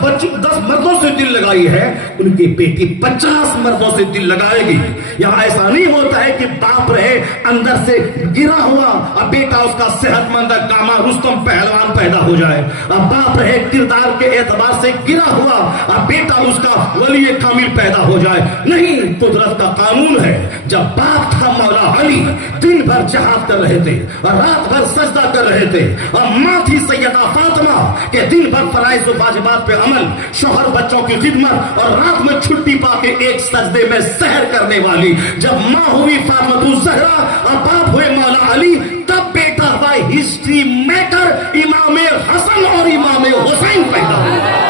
مردوں سے دل لگائی ہے، ان کی بیٹی 50 مردوں سے دل لگائے گی۔ یہاں ایسا نہیں ہوتا ہے کہ باپ رہے اندر سے گرا ہوا اور بیٹا اس کا صحت مند گاما رستم پہلوان پیدا ہو جائے، اور باپ رہے کردار کے اعتبار سے گرا ہوا اور بیٹا اس کا ولی کامل پیدا ہو جائے۔ نہیں، قدرت کا قانون ہے۔ جب باپ تھا مولا علی، دن بھر جہاد کر رہے تھے اور رات بھر سجدہ کر رہے تھے، اور ماں تھی سیدہ فاطمہ کہ دن بھر فرائض و واجبات پہ عمل، شوہر بچوں کی خدمت، اور رات میں چھٹی پا کے ایک سجدے میں سحر کرنے والی۔ جب ماں ہوئی فاطمہ الزہرا اور باپ ہوئے مولا علی، تب بیٹا ہوا ہسٹری میکر امام حسن اور امام حسین پیدا ہوئے۔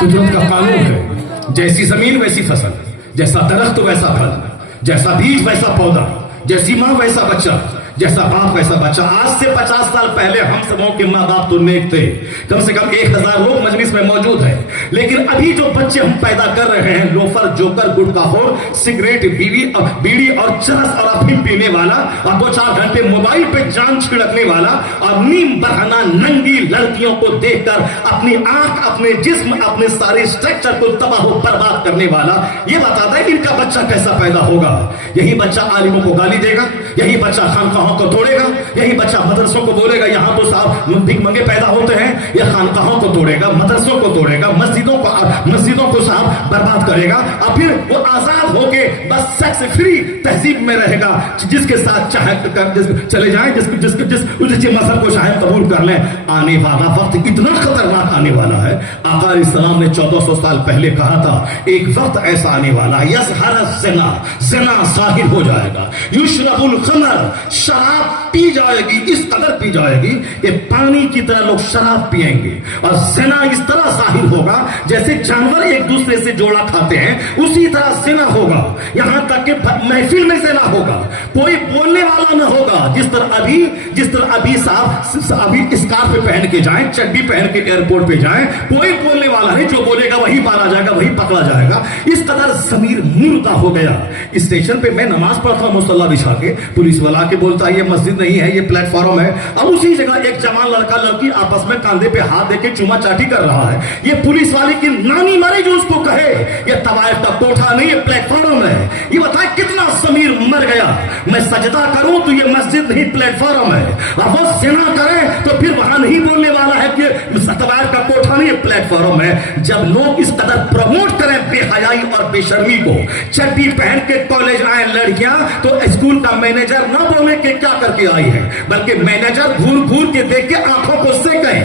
قدرت کا قانون ہے، جیسی زمین ویسی فصل، جیسا درخت ویسا پھل، جیسا بیج ویسا پودا، جیسی ماں ویسا بچہ، جیسا باپ ویسا بچہ۔ آج سے 50 سال پہلے ہم سبوں کے ماں باپ تو نیک تھے، کم سے کم 1000 لوگ مجلس میں موجود ہیں، لیکن ابھی جو بچے ہم پیدا کر رہے ہیں، لوفر، جوکر، گٹکا خور، سگریٹ، بیڑی اور چرس اور افیم پینے والا، اور 2-4 گھنٹے موبائل پہ جان چھڑکنے والا، اور نیم برہنہ ننگی لڑکیوں کو دیکھ کر اپنی آنکھ، اپنے جسم، اپنے سارے اسٹرکچر کو تباہ و برباد کرنے والا، یہ بتاتا ہے ان کا بچہ کیسا پیدا ہوگا۔ یہی بچہ عالموں کو گالی دے گا، یہی بچہ خانقاہوں کو توڑے گا، یہی بچہ مدرسوں کو بولے گا یہاں تو صاحب بھیک منگے پیدا ہوتے ہیں، یہ خانقاہوں کو توڑے گا، مدرسوں کو توڑے گا، مسجدوں کو صاحب برباد کرے گا، اور پھر وہ آزاد ہو کے بس سیکس فری تہذیب میں رہے گا، جس کے ساتھ چاہے چلے جائیں، جس مذہب کو چاہے قبول کر لیں۔ آنے والا وقت اتنا خطرناک آنے والا ہے، آقا علیہ السلام نے 1400 سال پہلے کہا تھا، ایک وقت ایسا آنے والا ہے، یظہر الزنا، زنا ظاہر ہو جائے گا، یشرب الخمر، شراب پی جائے گی، اس قدر پی جائے گی کہ پانی کی طرح لوگ شراب پیئیں گے، اور زنا اس طرح ظاہر ہوگا جیسے جانور ایک دوسرے سے جوڑا کھاتے ہیں، اسی طرح زنا ہوگا، یہاں تک کہ محفل میں زنا ہوگا، کوئی بولنے والا نہ ہوگا، جس طرح ابھی صاحب ابھی اسکارف پہن کے جائیں، چڈی پہن کے ایئرپورٹ پہ جائیں، کوئی بولنے والا نہیں، جو بولے گا وہی مارا جائے گا، وہی پکڑا جائے گا، اس قدر ضمیر مردہ ہو گیا۔ اسٹیشن پہ میں نماز پڑھتا ہوں مصلی بچھا کے، پولیس والا کے بولتا ہے یہ مسجد نہیں ہے، یہ پلیٹ فارم ہے، اب اسی جگہ ایک جوان لڑکا لڑکی آپس میں کاندھے پہ ہاتھ دے کے چوما چاٹی کر رہا ہے، یہ پولیس والے کی نانی مرے جو اس کو کہے یہ طوائف کا کوٹھا نہیں، یہ پلیٹ فارم ہے، یہ بتائے کتنا ضمیر مر گیا۔ میں سجدہ کروں تو یہ مسجد نہیں پلیٹ فارم ہے، اور وہ زنا کرے تو پھر وہاں نہیں بولنے والا ہے کہ طوائف کا کوٹھا نہیں، یہ پلیٹ فارم ہے۔ جب لوگ اس قدر پروموٹ کریں بے حیائی اور بے شرمی کو، چڈی پہن کے کالج آئے لڑکیاں تو اسکول کا مینیجر نہ بولے کہ کیا کر کے آئی ہے، بلکہ مینیجر گھور گھور کے دیکھ کے آنکھوں کو سیکیں،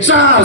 4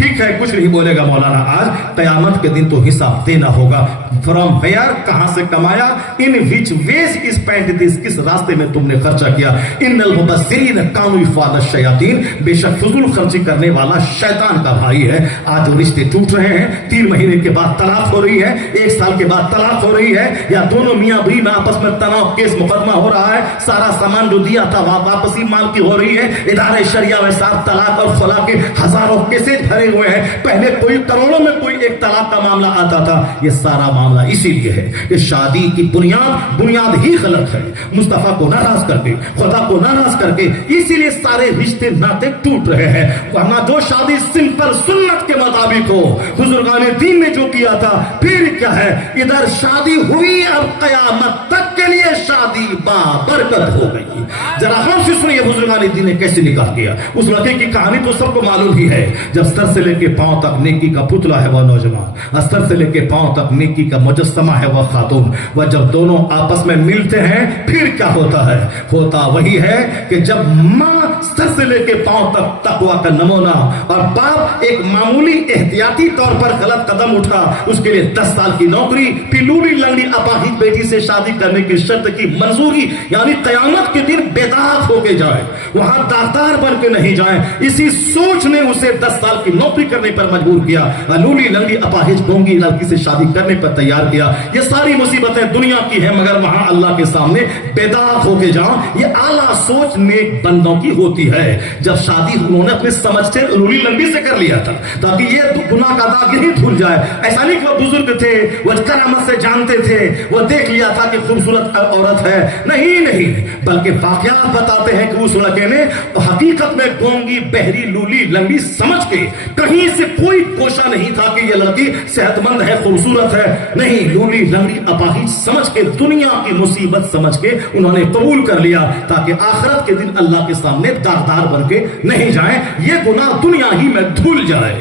ٹھیک ہے کچھ نہیں بولے گا مولانا, آج قیامت کے دن تو حساب دینا ہوگا. فرام ویئر, کہاں سے کمایا, ان وچ ویز اسپینڈ دس, کس راستے میں تم نے خرچہ کیا. ان المبذرین کانوا اخوان الشیاطین, بے شک فضول خرچی کرنے والا شیطان کا بھائی ہے. آج جو رشتے ٹوٹ رہے ہیں, 3 مہینے کے بعد طلاق ہو رہی ہے, 1 سال کے بعد طلاق ہو رہی ہے, یا دونوں میاں بیوی میں آپس میں تناؤ کیس مقدمہ ہو رہا ہے, سارا سامان جو دیا تھا واپسی مال کی ہو رہی ہے, ادارے شریعہ میں ساتھ طلاق اور خلا کے ہزاروں کیسز بھرے ہوئے ہیں. پہلے کوئی کروڑوں میں کوئی ایک طلاق کا معاملہ آتا تھا. یہ سارا معاملہ اسی لیے ہے کہ شادی کی بنیاد ہی غلط ہے, مصطفیٰ کو ناراض کر کے, خدا کو ناراض کر کے, اسی لیے سارے رشتے ناطے ٹوٹ رہے ہیں. ورنہ جو شادی سمپل سنت کے مطابق ہو, بزرگان دین نے جو کیا تھا, پھر کیا ہے, ادھر شادی ہوئی اور قیامت تک کے لیے شادی بابرکت ہو گئی. ذرا غور سے سنیے بزرگان دین نے کیسے نکاح کیا. اس لڑکے کی کہانی تو سب کو معلوم ہی ہے. جب سر سے لے کے پاؤں تک نیکی کا پتلا ہے وہ نوجوان, سر سے لے کے پاؤں تک نیکی کا مجسمہ ہے وہ خاتون. وہ جب دونوں آپس میں ملتے ہیں پھر کیا ہوتا ہے, ہوتا وہی ہے کہ جب ماں سر سے لے کے پاؤں تک تقوی کا نمونہ, اور باپ ایک معمولی احتیاطی طور پر غلط قدم اٹھا, اس کے لیے 10 سال کی نوکری, پیلوڑی لنگڑی اپاہج بیٹی سے شادی کرنے کی شرط کی منظوری, یعنی قیامت کے دن بے داغ ہو کے جائے, وہاں داغدار بن کے نہیں جائیں. اسی سوچ نے اسے 10 سال کی نوکری کرنے پر مجبور کیا, لولی لنگڑی اپاہج گونگی لڑکی سے شادی کرنے پر تیار کیا. یہ ساری مصیبتیں دنیا کی ہیں, مگر وہاں اللہ کے سامنے بے داغ ہو کے جاؤ. یہ اعلیٰ سوچ نیک بندوں کی ہوتی ہے. جب شادی انہوں نے اپنے سمجھ سے لولی لنگڑی سے کر لیا تھا تاکہ یہ گناہ کا داغ یہی دھل جائے. ایسا نہیں کہ وہ بزرگ تھے, وہ کرامت سے جانتے تھے, وہ دیکھ لیا تھا کہ خوبصورت عورت ہے, نہیں, بلکہ واقعات بتاتے ہیں کہ اس لڑکے نے حقیقت میں گونگی بہری لولی لنگڑی سمجھ کے, کہیں سے کوئی کوشا نہیں تھا کہ یہ لڑکی صحت مند ہے, خوبصورت ہے, نہیں, لولی لنگڑی اپاہج سمجھ کے, دنیا کی مصیبت سمجھ کے انہوں نے قبول کر لیا تاکہ آخرت کے دن اللہ کے سامنے داغدار بن کے نہیں جائیں, یہ گناہ دنیا ہی میں دھل جائے.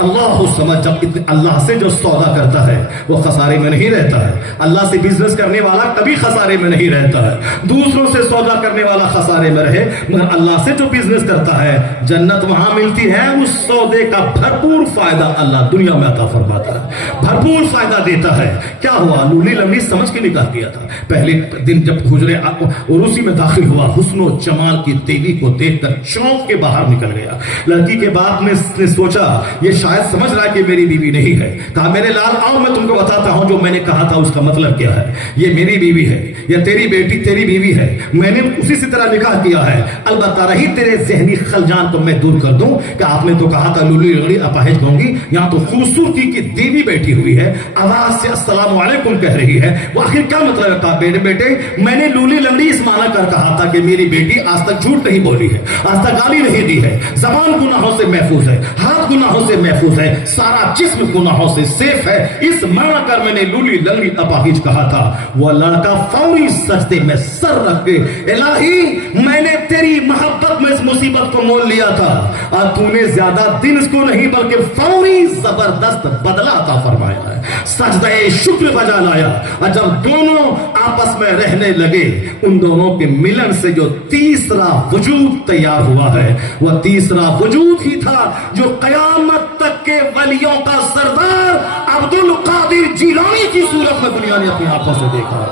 اللہ سمجھ, جب اللہ سے جو سودا کرتا ہے وہ خسارے میں نہیں رہتا ہے. اللہ سے بزنس کرنے والا کبھی خسارے میں نہیں رہتا ہے. دوسروں سے سودا کرنے والا خسارے میں رہے, مگر اللہ سے جو بزنس کرتا ہے جنت وہاں ملتی ہے. اس سودے کا بھرپور فائدہ اللہ دنیا میں عطا فرماتا ہے, بھرپور فائدہ دیتا ہے. کیا ہوا, لولی لنگڑی سمجھ کے نکاح کیا تھا. پہلے دن جب حجرے عروسی میں داخل ہوا, حسن و جمال کی دیوی کو دیکھ کر چونک کے باہر نکل گیا. لڑکی کے باپ نے سوچا یہ شاید سمجھ رہا ہے کہ میری بیوی نہیں ہے. کہا میرے لال آؤ میں تم کو بتاتا ہوں جو میں نے کہا تھا اس کا مطلب کیا ہے. یہ میری بیوی ہے, یہ تیری بیٹی تیری بیوی ہے, میں نے اسی سے طرح نکاح کیا ہے. البتہ رہی تیرے ذہنی خلجان تو میں دور کر دوں کہ آپ نے تو کہا تھا لولی لنگڑی اپاہج گونگی, یہاں تو خوبصورتی کی دیوی بیٹھی ہوئی ہے, آواز سے السلام علیکم کہہ رہی ہے. وہ آخر کیا مطلب ہے؟ کہا بیٹے میں نے لولی لنگڑی اس معنی کر کہا تھا کہ میری بیٹی آج تک جھوٹ نہیں بولی ہے, آج تک گالی نہیں دی ہے, زبان گناہوں سے محفوظ ہے, ہاتھ گناہوں سے محفوظ ہے, سارا جسم گناہوں سے سیف ہے. اس معنی کر میں نے لولی لنگڑی اپاہج کہا تھا. وہ لڑکا فوری سجدے میں سر رکھ کے, الہی میں نے تیری محبت میں اس مصیبت کو مول لیا تھا, اور تو نے زیادہ دن اس کو نہیں بلکہ فوری زبردست بدلہ عطا فرمایا ہے. سجدہ شکر بجا لایا, اور جب دونوں آپس میں رہنے لگے, ان دونوں کے ملن سے جو تیسرا وجود تیار ہوا ہے وہ تیسرا وجود ہی تھا جو قیامت تک کے ولیوں کا سردار عبد القادر جیلانی کی صورت میں دنیا نے اپنی آنکھوں سے دیکھا.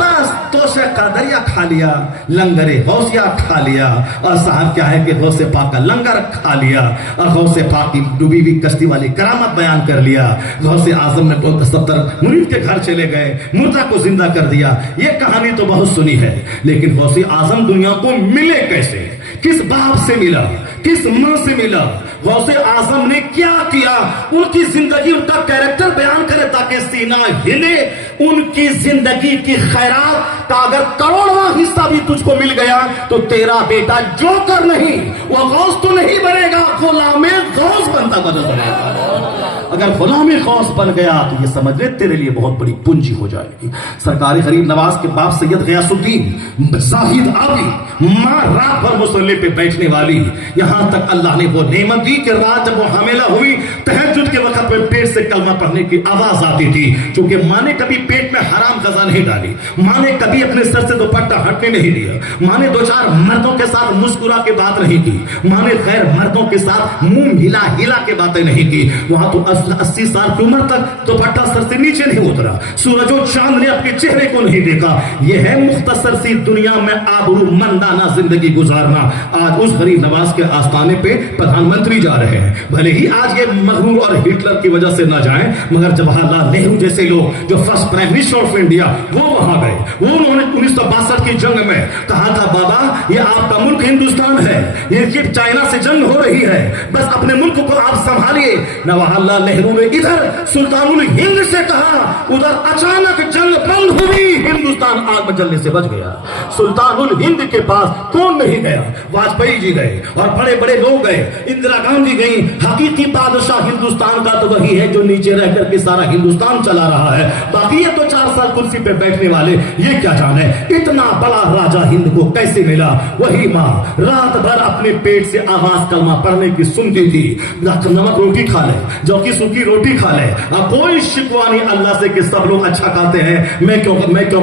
بس توشہ قادریہ کھا لیا, لنگر غوثیہ کھا لیا, اور صاحب کیا ہے کہ غوث پاک کا لنگر کھا لیا, اور غوث پاک کی ڈوبی ہوئی کشتی والی کرامت بیان کر لیا. غوث اعظم نے 70 مرید کے گھر چلے گئے, مردہ کو زندہ کر دیا. یہ کہانی تو بہت سنی ہے, لیکن غوث اعظم دنیا کو ملے کیسے, کس باپ سے ملا, کس ماں سے ملا, غوث اعظم نے کیا کیا, ان کی زندگی, ان کا کیریکٹر بیان کرے تاکہ سینہ ہلے. ان کی زندگی کی خیرات کا اگر کروڑواں حصہ بھی تجھ کو مل گیا تو تیرا بیٹا جوکر نہیں, وہ غوث تو نہیں بنے گا, غلام غوث بنتا بدل بنے گا. اگر غلام غوث بن گیا تو یہ سمجھ لے تیرے لیے بہت بڑی پونجی ہو جائے گی۔ سرکاری غریب نواز کے باپ سید غیاث الدین زاہد آبی ماں رات بھر مصلی پہ بیٹھنے والی، یہاں تک اللہ نے وہ نعمت دی کہ رات جب وہ حاملہ ہوئی تہجد کے وقت میں پیٹ سے کلمہ پڑھنے کی آواز آتی تھی، چونکہ ماں نے کبھی پیٹ میں حرام غذا نہیں ڈالی، ماں نے کبھی اپنے سر سے دوپٹہ ہٹنے نہیں دیا، ماں نے دو چار مردوں کے ساتھ مسکرا کے بات نہیں کی، ماں نے غیر مردوں کے ساتھ منہ ہلا ہلا کے باتیں نہیں کی۔ وہاں تو 80 سال کی عمر تک دوپٹہ سر سے نیچے نہیں اترا، سورج و چاند نے اپنے چہرے کو نہیں دیکھا۔ یہ ہے مختصر سی دنیا میں آبرو مندانہ زندگی گزارنا۔ آج اس غریب نواز کے آستانے پہ پردھان منتری جا رہے ہیں، بھلے ہی آج یہ مغرور اور ہٹلر کی وجہ سے نہ جائیں، مگر جواہر لال نہرو جیسے لوگ جو first prime minister of India وہ وہاں گئے، وہ انہوں نے 1962 کی جنگ میں کہا تھا بابا یہ آپ کا ملک ہندوستان ہے، یہ چائنا سے جنگ ہو رہی ہے، بس اپنے ملک کو آپ سنبھالیے۔ جواہر لال نہرو نے ادھر سلطان الہند سے کہا، ادھر اچانک جنگ بند ہوئی، ہندوستان آگ میں جلنے سے بچ گیا۔ سلطان الہند کے پاس کون نہیں گیا؟ واجپئی جی گئے اور بڑے بڑے لوگ گئے، اندرا گاندھی گئی۔ حقیقی بادشاہ ہندوستان کا تو وہی ہے جو نیچے رہ کر کے سارا ہندوستان چلا رہا ہے، باقی یہ تو 4 سال کرسی پہ بیٹھنے والے یہ کیا جانے اتنا بڑا راجا ہند کو کیسے ملا۔ وہی ماں رات بھر اپنے پیٹ سے آواز کلمہ پڑھنے کی سنتی تھی، نمک روٹی کھا لے، جو کی سوکھی روٹی کھا لے، اب کوئی شکوہ نہیں اللہ سے کہ سب لوگ اچھا کھاتے ہیں، میں کیوں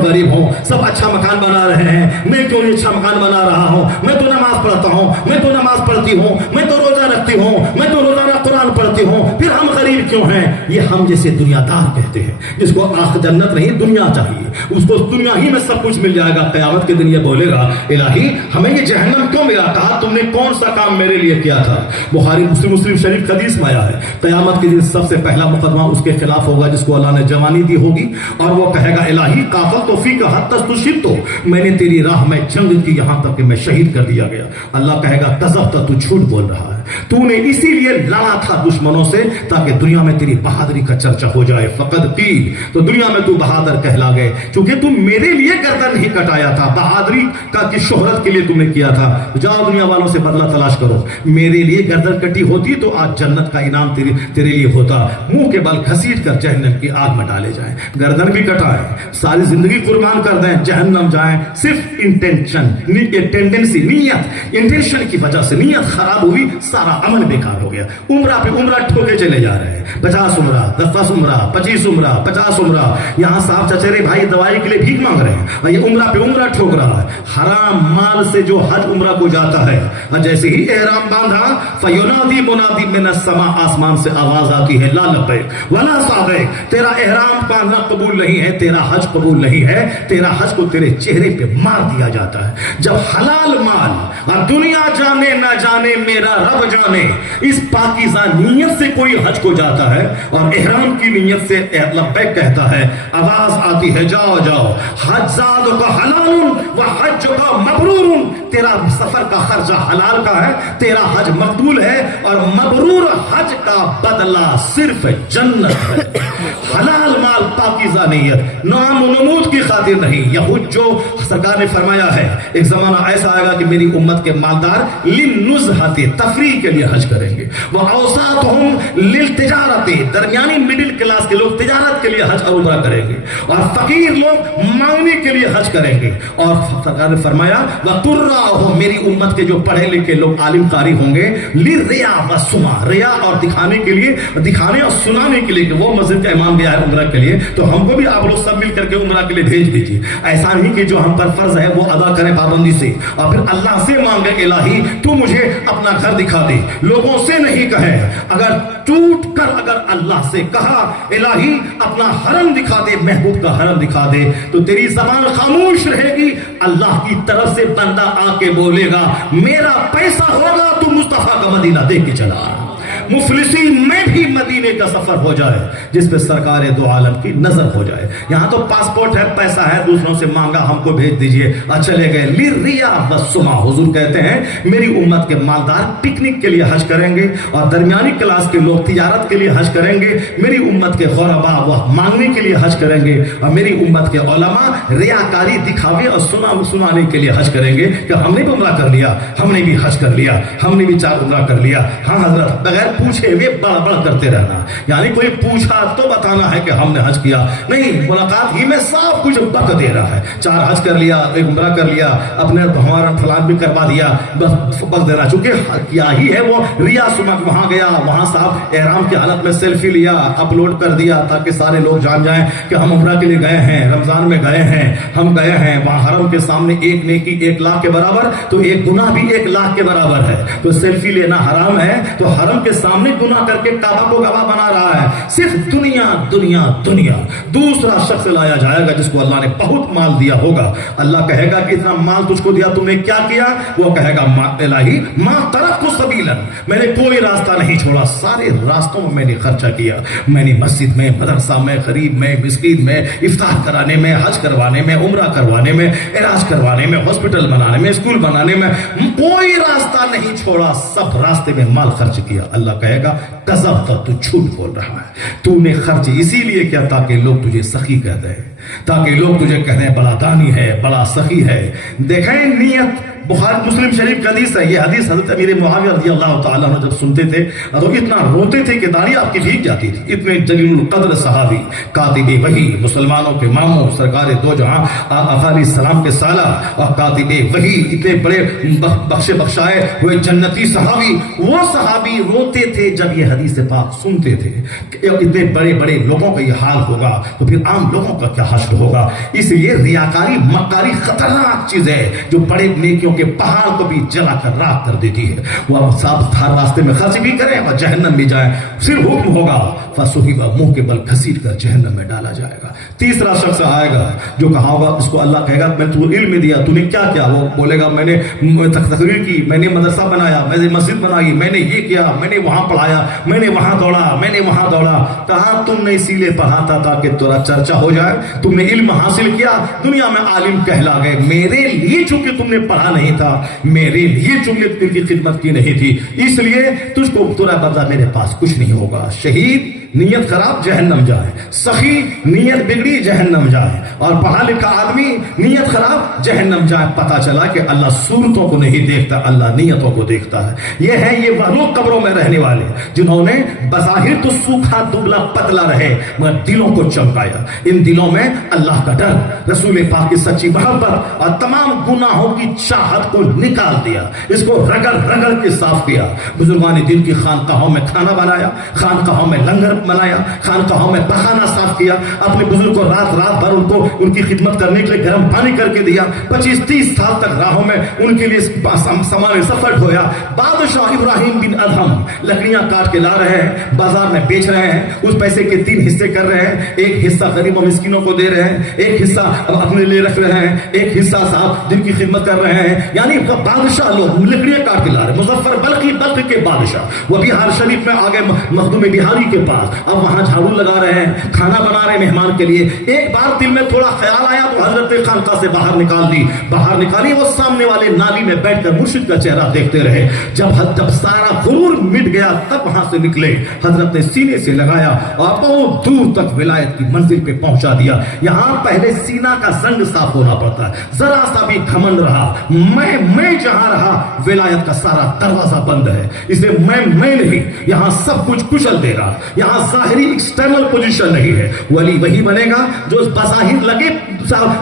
غریب ہوں، سب اچھا مکان بنا رہے ہیں، میں کیوں نہیں اچھا مکان بنا رہا ہوں، میں تو نماز پڑھتا ہوں، میں تو نماز پڑھتی ہوں، میں تو روزہ رکھتی ہوں، میں تو روزانہ قرآن پڑھتی ہوں، پھر ہم غریب کیوں ہیں؟ یہ ہم جیسے دنیا دار کہتے ہیں جس کو جنت نہیں دنیا چاہیے، اس کو دنیا ہی میں سب کچھ مل جائے گا، قیامت کے دن یہ بولے گا الہی ہمیں یہ جہنم کیوں ملا؟ کہا تم نے کون سا کام میرے لیے کیا تھا؟ بخاری مسلم شریف حدیث میں آیا ہے قیامت کے دن سب سے پہلا مقدمہ اس کے خلاف ہوگا جس کو اللہ نے جوانی دی ہوگی، اور وہ کہے گا الہی قاتلت فیک حتی استشہدت، میں نے تیری راہ میں جنگ کی یہاں تک کہ میں شہید کر دیا گیا۔ اللہ کہے گا کذبت، تو جھوٹ بول رہا ہے، تو نے اسی لیے لڑا تھا دشمنوں سے تاکہ دنیا میں تیری بہادری کا چرچا ہو جائے۔ فقط قیل، تو دنیا میں تو بہادر کہلا گئے چونکہ تم میرے لیے گردن نہیں کٹایا تھا، بہادری کا کی شہرت کے لیے تم نے کیا تھا۔ جاؤ دنیا والوں سے بدلہ تلاش کرو، میرے لیے گردن کٹی ہوتی تو آج جنت کا انعام تیرے لیے ہوتا، منہ کے بل گھسیٹ کر جہنم کی آگ میں ڈالے جائیں، گردن بھی کٹائیں، ساری زندگی قربان کر دیں، جہنم جائیں، صرف انٹینشن ٹینڈنسی نیت انٹینشن کی وجہ سے نیت خراب ہوئی، سارا عمل بیکار ہو گیا۔ عمرہ پہ عمرہ ٹھوکے چلے جا رہے ہیں، 50 عمرہ 10 عمرہ 25 عمرہ 50 عمرہ، یہاں صاحب چچیرے بھائی دوائی کے لیے بھیک مانگ رہے ہیں اور یہ عمرہ پہ عمرہ ٹھوک رہا ہے۔ حرام مال سے جو حج عمرہ کو جاتا ہے، جیسے ہی احرام باندھا فینادی منادی من السماء، آسمان سے آواز آتی ہے لا لبیک ولا سعدیک، تیرا احرام باندھنا قبول نہیں ہے، تیرا حج قبول نہیں ہے، تیرا حج کو تیرے چہرے پہ مار دیا جاتا ہے۔ جب حلال مال اور دنیا جانے نہ جانے میرا رب جانے اس پاکیزہ نیت سے کوئی حج کو جاتا ہے اور احرام کی نیت سے لبیک کہتا ہے، آواز آتی ہے جاؤ جاؤ، حج زاد کا حلال و حج کا مبرور، تیرا سفر کا خرچہ حلال کا ہے، تیرا حج مقبول ہے، اور مبرور حج کا بدلہ صرف جنت ہے۔ حلال مال پاکیزہ نیت، نام و نمود کی خاطر نہیں۔ یہود جو سرکار نے فرمایا ہے ایک زمانہ ایسا آئے گا کہ میری امت کے مالدار للنزہت، تفریح کے لیے حج کریں گے، وَأَوْسَاطُهُمْ لِلْتِجَارَةِ، درمیانی مڈل کلاس کے لوگ تجارت کے لیے حج اور عمرہ کریں گے، اور فقیر لوگ مانگنے کے لیے حج کریں گے۔ اور سرکار نے فرمایا وَتُرَّاهُ، میری امت کے جو پڑھے لکھے لوگ عالم قاری ہوں گے، لِلرِّیَا وَالسُّمْعَةِ، ریا اور دکھانے کے لیے، دکھانے اور سنانے کے لیے کہ وہ مسجد کا امام گیا ہے عمرہ کے لیے تو ہم کو بھی آپ لوگ سب مل کر کے عمرہ کے لیے بھیج دیجیے۔ ایسا نہیں کہ جو ہم پر فرض ہے وہ ادا کریں پابندی سے اور پھر اللہ سے مانگے الہی تو مجھے اپنا گھر دکھا دے، لوگوں سے نہیں کہے۔ اگر ٹوٹ کر اگر اللہ سے کہا الہی اپنا حرم دکھا دے، محبوب کا حرم دکھا دے، تو تیری زبان خاموش رہے گی، اللہ کی طرف سے بندہ آ کے بولے گا میرا پیسہ ہوگا تو مصطفیٰ کا مدینہ دیکھ کے چلا۔ مفلسی میں بھی مدینے کا سفر ہو جائے جس پہ سرکار دو عالم کی نظر ہو جائے۔ یہاں تو پاسپورٹ ہے، پیسہ ہے، دوسروں سے مانگا ہم کو بھیج دیجئے اور چلے گئے۔ لِلرِّیَا وَالسُّمْعَةِ، حضور کہتے ہیں میری امت کے مالدار پکنک کے لیے حج کریں گے اور درمیانی کلاس کے لوگ تجارت کے لیے حج کریں گے، میری امت کے غربا وہ مانگنے کے لیے حج کریں گے، اور میری امت کے علماء ریاکاری دکھاوے اور سنانے کے لیے حج کریں گے کہ ہم نے بھی عمرہ کر لیا، ہم نے بھی حج کر لیا، ہم نے بھی 4 عمرہ کر لیا۔ ہاں حضرت، بغیر پوچھے میں بڑا بڑا کرتے رہنا، یعنی کوئی پوچھا تو بتانا ہے کہ ہم نے حج کیا، نہیں ملاقات ہی میں صاف کچھ بک دے رہا ہے، 4 حج کر لیا، 1 عمرہ کر لیا، اپنے ہمارا فلان بھی کروا دیا، بس بک دے رہا، چونکہ کیا ہی ہے وہ ریا سمک، وہاں گیا، وہاں صاحب احرام کی حالت میں سیلفی لیا، اپلوڈ کر دیا تاکہ سارے لوگ جان جائیں کہ ہم عمرہ کے لیے گئے ہیں، رمضان میں گئے ہیں، ہم گئے ہیں، وہاں حرم کے سامنے ایک نیکی 1 لاکھ کے برابر، تو ایک گناہ بھی 1 لاکھ کے برابر ہے، تو سیلفی لینا حرام ہے، تو حرم کے سامنے گناہ کر کے کعبہ کو گواہ بنا رہا ہے، صرف دنیا دنیا دنیا۔ دوسرا شخص لایا جائے گا جس کو اللہ نے بہت مال دیا ہوگا، اللہ کہے گا کہ اتنا مال تجھ کو دیا، تم نے کیا کیا؟ وہ کہے گا الہی ما ترکت سبیلا، میں نے کوئی راستہ نہیں چھوڑا، سارے راستوں میں میں نے خرچہ کیا، میں نے مسجد میں، مدرسہ میں، غریب میں، مسکین میں، افطار کرانے میں، حج کروانے میں، عمرہ کروانے میں، علاج کروانے میں، ہاسپٹل بنانے میں، اسکول بنانے میں، کوئی راستہ نہیں چھوڑا، سب راستے میں مال خرچ کیا۔ اللہ کہے گا کذبت، تو جھوٹ بول رہا ہے، تو نے خرچ اسی لیے کیا تاکہ لوگ تجھے سخی کہتے ہیں، تاکہ لوگ تجھے کہتے ہیں بڑا دانی ہے، بڑا سخی ہے۔ دیکھیں نیت، بخاری مسلم شریف کی حدیث ہے، یہ حدیث حضرت امیر معاویہ رضی اللہ تعالیٰ عنہ جب سنتے تھے تو اتنا روتے تھے کہ داڑھی آپ کی بھیگ جاتی تھی، اتنے جلیل القدر صحابی، کاتب وحی، مسلمانوں کے ماموں، سرکار دو جہاں آقا علیہ السلام کے سالہ اور کاتب وحی، اتنے بڑے بخشے بخشائے ہوئے جنتی صحابی، وہ صحابی روتے تھے جب یہ حدیث پاک سنتے تھے کہ اتنے بڑے بڑے لوگوں کا یہ حال ہوگا تو پھر عام لوگوں کا کیا حشر ہوگا۔ اس لیے ریاکاری مکاری خطرناک چیز ہے جو بڑے نیکیوں کے پہاڑ کو بھی جلا کر راکھ کر دیتی ہے۔ وہ صاحب ہر راستے میں خرچ بھی کریں اور جہنم بھی جائیں، پھر حکم ہوگا فَسُحِبَ، منہ کے بل گھسیٹ کر جہنم میں ڈالا جائے گا۔ تیسرا شخص آئے گا جو کہا ہوگا، اس کو اللہ کہے گا میں تو علم دیا، تو نے کیا کیا؟ وہ بولے گا میں نے تقریر کی، میں نے مدرسہ بنایا، میں نے مسجد بنائی، میں نے یہ کیا، میں نے وہاں پڑھایا، میں نے وہاں دوڑا، میں نے وہاں دوڑا۔ کہا تم نے اسی لیے پڑھا تھا تاکہ تیرا چرچا ہو جائے، تم نے علم حاصل کیا، دنیا میں عالم کہلا گئے، میرے لیے چونکہ تم نے پڑھا نہیں تھا، میرے لیے چونکہ دل کی خدمت کی نہیں تھی، اس لیے تجھ کو تیرا بدلہ میرے پاس کچھ نہیں ہوگا۔ شہید نیت خراب جہنم جائے، سخی نیت بگڑی جہنم جائے، اور پڑھا لکھا آدمی نیت خراب جہنم جائے۔ پتا چلا کہ اللہ صورتوں کو نہیں دیکھتا، اللہ نیتوں کو دیکھتا ہے۔ یہ ہے یہ وہ لوگ قبروں میں رہنے والے جنہوں نے بظاہر تو سوکھا دبلا پتلا رہے مگر دلوں کو چمکایا، ان دلوں میں اللہ کا ڈر، رسول پاک کی سچی محبت اور تمام گناہوں کی چاہت کو نکال دیا، اس کو رگڑ رگڑ کے صاف کیا۔ بزرگان دین کی خانقاہوں میں کھانا بنایا، خانقاہوں میں لنگر بنایا، خانقاہوں میں بہانہ صاف کیا، اپنے بزرگ کو رات رات بھر ان کی خدمت کرنے کے لیے گرم پانی کر کے دیا، 25-30 سال تک راہوں میں ان کے لیے سامان سفر ڈھویا۔ بادشاہ ابراہیم بن ادہم لکڑیاں کاٹ کے لا رہے ہیں، بازار میں بیچ رہے ہیں، اس پیسے کے 3 حصے کر رہے ہیں، ایک حصہ غریب و مسکینوں کو دے رہے ہیں، ایک حصہ اپنے لیے رکھ رہے ہیں، ایک حصہ صاحب جن کی خدمت کر رہے ہیں۔ یعنی بادشاہ لوگ لکڑیاں کاٹ کے لا رہے ہیں، مظفر بلخ کے بادشاہ، وہ بہار شریف میں آگے مخدوم بہاری کے پاس، اب وہاں جھاڑو لگا رہے ہیں، کھانا بنا رہے ہیں مہمان کے لیے۔ ایک بار دل میں تھوڑا خیال آیا تو حضرت خانقاہ سے باہر نکال دی، باہر نکالی، وہ سامنے والے نالی میں بیٹھ کر مرشد کا چہرہ دیکھتے رہے۔ جب سارا غرور مٹ گیا تب وہاں سے نکلے، حضرت نے سینے سے لگایا اور بہت دور تک ولایت کی منزل پہ پہنچا دیا۔ یہاں پہلے سینہ کا زنگ صاف ہونا پڑتا ہے، ذرا سا بھی گھمنڈ رہا، میں جہاں رہا ولایت کا سارا دروازہ بند ہے، اسے میں نہیں، یہاں سب کچھ کچل دے رہا، یہاں ظاہری ایکسٹرنل پوزیشن نہیں ہے۔ ولی وہی بنے گا جو بظاہر لگے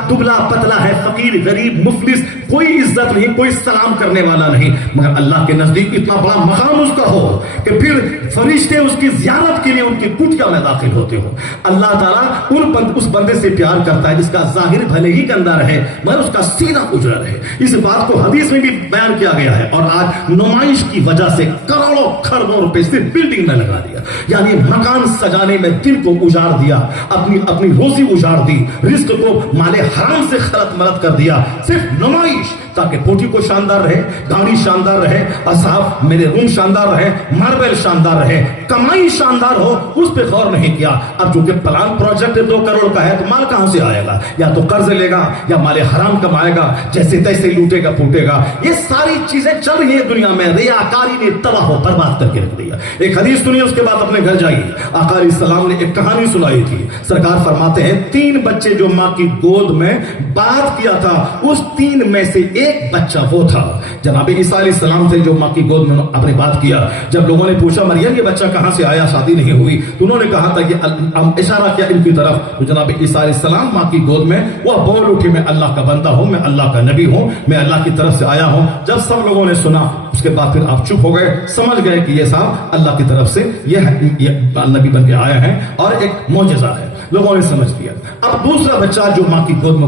دبلا پتلا ہے، فقیر غریب مفلس، کوئی عزت نہیں، کوئی سلام کرنے والا نہیں، مگر اللہ کے نزدیک اتنا بڑا مقام اس کا ہو کہ پھر فرشتے اس کی زیارت کے لیے ان کی کٹیا میں داخل ہوتے ہو۔ اللہ تعالیٰ اس بندے سے پیار کرتا ہے جس کا ظاہر بھلے ہی گندا رہے مگر اس کا سینہ اجڑا رہے۔ اس بات کو حدیث میں بھی بیان کیا گیا ہے، اور آج نمائش کی وجہ سے کروڑوں کھربوں روپے صرف بلڈنگ میں لگا دیا، یعنی مکان سجانے میں دل کو اجاڑ دیا، اپنی روزی اجاڑ دی، رزق کو مال حرام سے خلط ملط کر دیا، صرف نمائش تاکہ پوٹی کو شاندار رہے، داڑھی شاندار رہے، اصحاب میرے روم شاندار رہے، ماربل شاندار رہے، کمائی شاندار ہو، اس پہ غور نہیں کیا۔ اب چونکہ پلان پروجیکٹ 2 کروڑ کا ہے تو مال کہاں سے آئے گا؟ یا تو قرض لے گا یا مال حرام کمائے گا، جیسے تیسے لوٹے گا پھوٹے گا۔ یہ ساری چیزیں چل رہی ہیں دنیا میں، ریاکاری نے تباہ و برباد کر کے رکھ دیا۔ ایک حدیث سنی، اس کے بعد اپنے گھر جائیے۔ آقا علیہ السلام نے ایک کہانی سنائی تھی، سرکار فرماتے ہیں 3 بچے جو ماں کی گود میں بات کیا تھا، اس 3 میں سے ایک بچہ وہ تھا جناب عیسیٰ علیہ السلام تھے جو ماں کی گود میں اپنے بات کیا. جب لوگوں نے پوچھا مریم یہ بچہ کہاں سے آیا, شادی نہیں ہوئی, تو انہوں نے کہا تھا کہ اشارہ کیا ان کی طرف, تو جناب عیسیٰ علیہ السلام ماں کی گود میں وہ بول اٹھے میں اللہ کا بندہ ہوں, میں اللہ کا نبی ہوں, میں اللہ کی طرف سے آیا ہوں. جب سب لوگوں نے سنا اس کے بعد پھر آپ چپ ہو گئے, سمجھ گئے کہ یہ صاحب اللہ کی طرف سے یہ نبی بن کے آیا ہے اور ایک معجزہ ہے. لوگوں نے سمجھ لیا. اب دوسرا بچہ جو ماں کی گود میں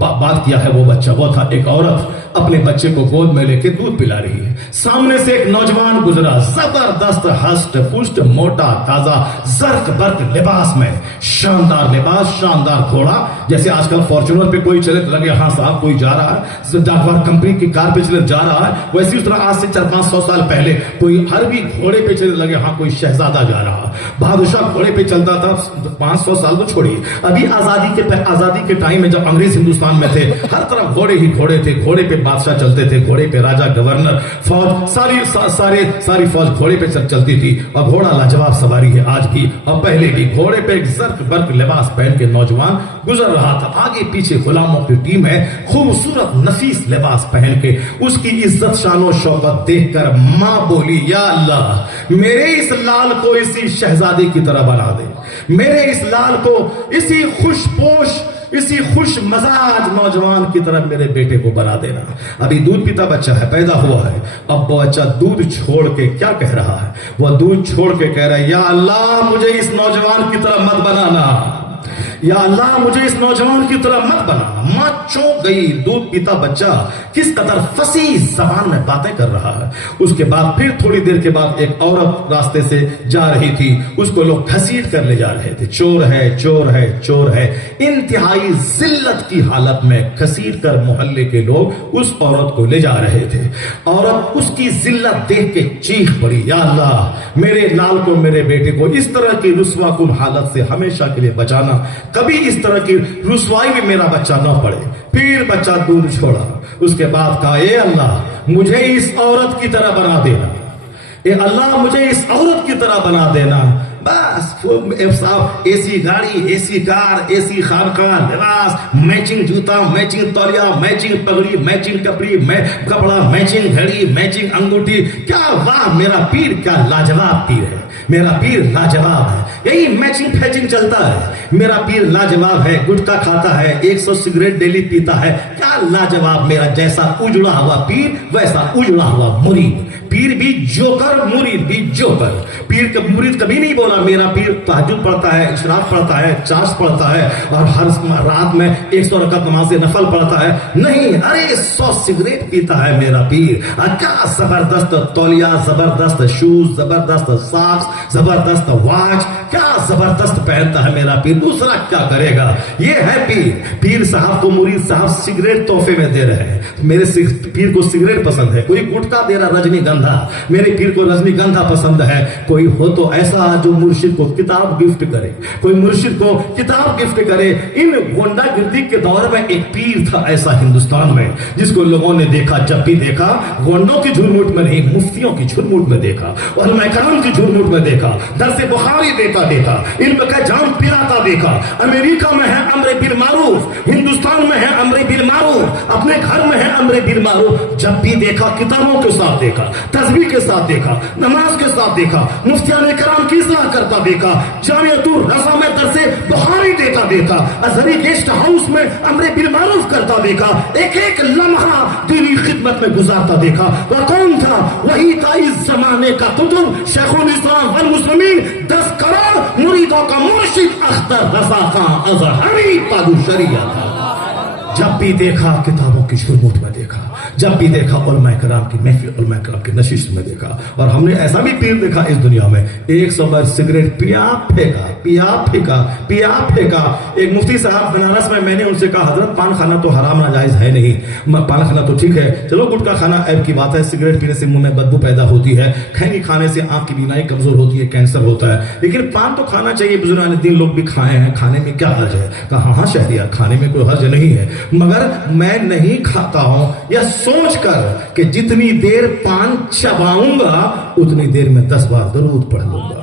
بات کیا ہے وہ بچہ وہ تھا ایک عورت اپنے بچے کو گود میں لے کے دودھ پلا رہی ہے. سامنے سے ایک نوجوان گزرا, زبردست ہسٹ پشٹ موٹا تازہ زرق برق لباس میں, شاندار لباس, شاندار گھوڑا, جیسے آج کل فارچونر پہ کوئی چلے لگے ہاں صاحب کوئی جا رہا ہے, جاگوار کمپنی کی کار پہ چلے جا رہا ہے, ویسے اس طرح آج سے 400-500 سال پہلے کوئی عربی گھوڑے پہ چلے لگے ہاں کوئی شہزادہ جا رہا. بادشاہ گھوڑے پہ چلتا تھا. 500 سال تو چھوڑیے, ابھی آزادی کے ٹائم میں جب انگریز ہندوستان میں تھے ہر طرف گھوڑے ہی گھوڑے تھے, گھوڑے پہ بادشاہ چلتے تھے, گھوڑے پہ راجا گورنر فوج ساری فوج گھوڑے پہ چلتی تھی. اور گھوڑا لاجواب سواری ہے آج بھی اور پہلے بھی. گھوڑے پہ ایک زرق برق لباس پہن کے نوجوان گزر رہا تھا, آگے پیچھے غلاموں کی ٹیم ہے, خوبصورت نفیس لباس پہن کے. اس کی عزت شان و شوکت دیکھ کر ماں بولی یا اللہ میرے اس لال کو اسی شہزادی کی طرح بنا دے, میرے اس لال کو اسی خوش پوش اسی خوش مزاج نوجوان کی طرح میرے بیٹے کو بنا دینا. ابھی دودھ پیتا بچہ ہے, پیدا ہوا ہے. اب وہ بچہ دودھ چھوڑ کے کیا کہہ رہا ہے, وہ دودھ چھوڑ کے کہہ رہا ہے یا اللہ مجھے اس نوجوان کی طرح مت بنانا, یا اللہ مجھے اس نوجوان کی طرح مت بنا. ماں چونک گئی. دودھ پیتا بچہ کس قدر فصیح زبان میں باتیں کر رہا ہے. اس کے بعد پھر تھوڑی دیر کے بعد ایک عورت راستے سے جا رہی تھی, اس کو لوگ گھسیٹ کر لے جا رہے تھے. چور ہے, چور ہے, چور ہے. انتہائی ذلت کی حالت میں گھسیٹ کر محلے کے لوگ اس عورت کو لے جا رہے تھے. عورت اس کی ذلت دیکھ کے چیخ پڑی یا اللہ میرے لال کو, میرے بیٹے کو اس طرح کی رسوا کن حالت سے ہمیشہ کے لیے بچانا, کبھی اس طرح کی رسوائی میں میرا بچہ نہ پڑے. پھر بچہ دودھ چھوڑا. اس کے بعد کہا اے اللہ مجھے اس عورت کی طرح بنا دینا, اے اللہ مجھے اس عورت کی طرح بنا دینا. بس صاحب اے سی گاڑی, اے سی کار, اے سی خانقاہ, لباس, میچنگ جوتا, میچنگ تولیہ, میچنگ پگڑی, میچنگ کپڑا, میچنگ گھڑی, میچنگ انگوٹھی. کیا واہ میرا پیر کیا لاجواب پیر ہے, میرا پیر لاجواب ہے. یہی میچنگ پھیچنگ چلتا ہے. میرا پیر لاجواب ہے, گٹکا کھاتا ہے, 100 سگریٹ ڈیلی پیتا ہے. کیا لاجواب, میرا جیسا اجڑا ہوا پیر ویسا اجڑا ہوا مرید. پیر بھی جوکر, مرید بھی جوکر. پیر کا مرید کبھی نہیں بولا میرا پیر تہجد پڑھتا ہے, اشراق پڑھتا ہے, چاش پڑھتا ہے اور ہر رات میں 100 رکعت نماز نفل پڑھتا ہے. نہیں, ارے 100 سگریٹ پیتا ہے میرا پیر. کیا زبردست تولیہ, زبردست شوز, زبردست ساکس, زبردست واچ, کیا زبردست پہنتا ہے میرا پیر. دوسرا کیا کرے گا, یہ ہے پیر. پیر صاحب کو مرید صاحب سگریٹ تحفے میں دے رہے ہیں. میرے پیر کو سگریٹ پسند ہے, کوئی گٹکا دے رہا رجنی گندھا, میرے پیر کو رجنی گندھا پسند ہے. کوئی ہو تو ایسا جو مرشد کو کتاب گفٹ کرے, کوئی مرشد کو کتاب گفٹ کرے. ان گونڈا گردی کے دور میں ایک پیر تھا ایسا ہندوستان میں جس کو لوگوں نے دیکھا, جب بھی دیکھا گونڈوں کی جھرمٹ میں نہیں مفتیوں کی جھرمٹ میں دیکھا, علماء کرام کی جھرمٹ میں دیکھا, درس بخاری دیکھا, علم کا جام پلاتا دیکھا. امریکہ میں ہے امر بالمعروف, ہندوستان میں ہے امر بالمعروف, اپنے گھر میں ہے امر بالمعروف. جب بھی دیکھا کتابوں کے ساتھ دیکھا, تسبیح کے ساتھ دیکھا, نماز کے ساتھ دیکھا, مفتیان کرام کی اصلاح کرتا دیکھا, جامعۃ الرضا میں درس بخاری دیتا دیکھا, ازہری گیسٹ ہاؤس میں امر بالمعروف کرتا دیکھا, ایک ایک لمحہ دینی خدمت میں گزارتا دیکھا. وہ کون تھا, وہی تھا اس زمانے کا قطب, شیخ الاسلام والمسلمین, 10 کروڑ مریدوں کا مرشد اختر رضا خان اظہری پادو شریعہ تھا. جب بھی دیکھا کتابوں کی شرموٹ میں دیکھا, جب بھی دیکھا علماء کرام کی محفل, علماء کرام کی نشست میں دیکھا. اور ہم نے ایسا بھی پیر دیکھا اس دنیا میں 100 بار سگریٹ پیا پھینکا. ایک مفتی صاحب بنارس میں نے ان سے کہا حضرت پان کھانا تو حرام ناجائز ہے نہیں, پان کھانا تو ٹھیک ہے, چلو گٹکا کھانا عیب کی بات ہے, سگریٹ پینے سے منہ میں بدبو پیدا ہوتی ہے, کھینی کھانے سے آنکھ کی بینائی کمزور ہوتی ہے, کینسر ہوتا ہے, لیکن پان تو کھانا چاہیے. بزرگان دین لوگ بھی کھائے ہیں, کھانے میں کیا حرج ہے. کہا ہاں شہریار کھانے میں کوئی حرج نہیں ہے, مگر میں نہیں کھاتا ہوں یا سوچ کر کہ جتنی دیر پان چباؤں گا اتنی دیر میں 10 بار درود پڑھ لوں گا.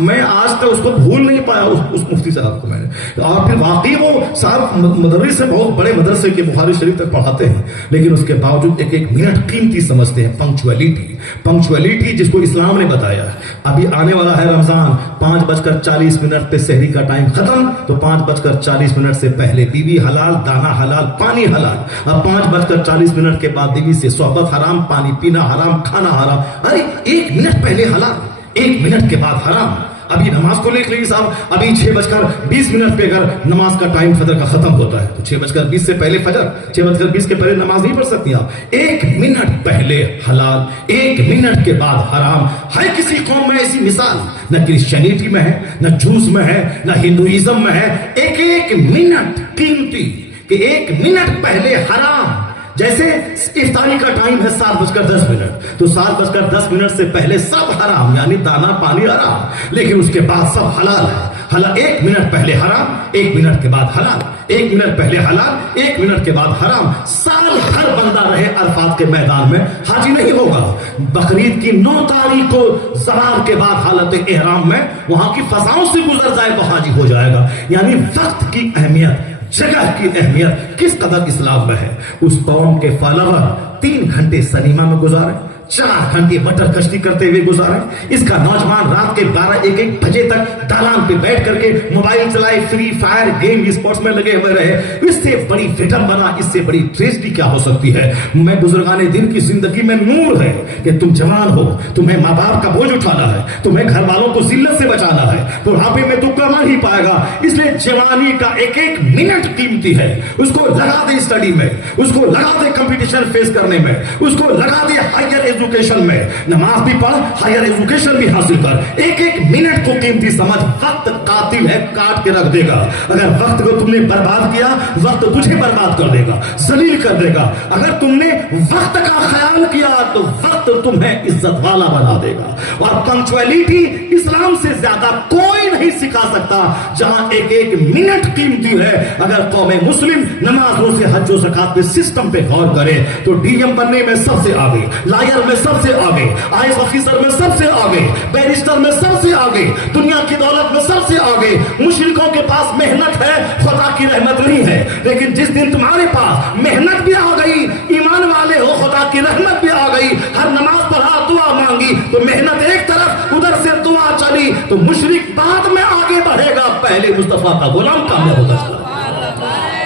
میں آج تک اس کو بھول نہیں پایا اس مفتی صاحب کو میں نے. اور پھر واقعی وہ صاحب مدرس سے بہت بڑے مدرسے کے بخاری شریف تک پڑھاتے ہیں, لیکن اس کے باوجود ایک ایک منٹ قیمتی سمجھتے ہیں. پنکچویلٹی جس کو اسلام نے بتایا. ابھی آنے والا ہے رمضان, 5:40 پہ سحری کا ٹائم ختم, تو 5:40 سے پہلے بیوی حلال, دانا حلال, پانی حلال. اب 5:40 کے بعد بیوی سے صحبت حرام, پانی پینا حرام, کھانا حرام. ارے 1 منٹ پہلے حلال, 1 منٹ کے بعد حرام. ابھی نماز کو لے لیجیے صاحب, ابھی 6:20 پہ اگر نماز کا ٹائم فجر کا ختم ہوتا ہے تو 6:20 سے پہلے فجر, 6:20 کے پہلے نماز نہیں پڑھ سکتی آپ. 1 منٹ پہلے حلال, 1 منٹ کے بعد حرام. ہے کسی قوم میں ایسی مثال؟ نہ کرسچینٹی میں ہے, نہ جوس میں ہے, نہ ہندوازم میں ہے. ایک منٹ قیمتی کہ 1 منٹ پہلے حرام. جیسے افطاری کا ٹائم ہے 7:10, تو 7:10 سے پہلے سب حرام, یعنی دانا پانی حرام, لیکن اس کے بعد سب حلال ہے. حلال 1 منٹ پہلے حرام, 1 منٹ کے بعد حلال, 1 منٹ پہلے حلال, 1 منٹ کے بعد حرام. سال ہر بندہ رہے عرفات کے میدان میں, حاجی نہیں ہوگا. بقرعید کی 9 تاریخ کو زوال کے بعد حالت احرام میں وہاں کی فضاؤں سے گزر جائے تو حاجی ہو جائے گا. یعنی وقت کی اہمیت, جگہ کی اہمیت کس قدر اسلام میں ہے. اس قوم کے فالوور 3 گھنٹے سنیما میں گزارے, 4 گھنٹے مٹر کشتی کرتے ہوئے گزارے. اس کا نوجوان رات کے 12-1 بجے تک دالان پہ بیٹھ کر کے موبائل چلائے, فری فائر گیم اسپورٹس میں لگے ہوئے رہے. اس سے بڑی فٹم بنا, اس سے بڑی ٹریجڈی کیا ہو سکتی ہے. میں بزرگان دین کی زندگی میں نور ہے کہ تم جوان ہو, تمہیں ماں باپ کا بوجھ اٹھانا ہے, تمہیں گھر والوں کو ذلت سے بچانا ہے. بڑھاپے میں تو کرنا ہی پائے گا. اس لیے جوانی کا 1 منٹ قیمتی ہے. اس کو لگا دے اسٹڈی میں, اس کو لگا دے کمپٹیشن فیس کرنے میں, اس کو لگا دے ہائر ایجوکیشن میں. نماز بھی پڑھ, ہائر ایجوکیشن بھی حاصل کر. 1 منٹ کو قیمتی سمجھ. وقت قاتل ہے, کاٹ کے رکھ دے گا. اگر وقت کو تم نے برباد کیا, وقت تجھے برباد کر دے گا, ذلیل کر دے گا. اگر تم نے وقت کا خیال کیا تو وقت تمہیں عزت والا بنا دے گا. اور پنکچویلٹی اسلام سے زیادہ کوئی نہیں سکھا سکتا, جہاں 1 منٹ قیمتی ہے. اگر قوم مسلم نماز روزے حج و زکات کے سسٹم پہ غور کرے تو ڈی ایم بننے میں سب سے آگے, لائر میں سب سے آگے, آئیس آفیسر میں سب سے آگے, بیرسٹر میں سب سے آگے, دنیا کی دولت میں سب سے آگے. مشرکوں کے پاس محنت ہے, خدا کی رحمت نہیں ہے. لیکن جس دن تمہارے پاس محنت بھی آ گئی, ایمان والے ہو, خدا کی رحمت بھی آ گئی, ہر نماز پڑھا, دعا مانگی, تو محنت ایک طرف, ادھر سے دعا چلی, تو مشرک بعد میں آگے بڑھے گا, پہلے مصطفیٰ کا غلام کامیاب ہوگا.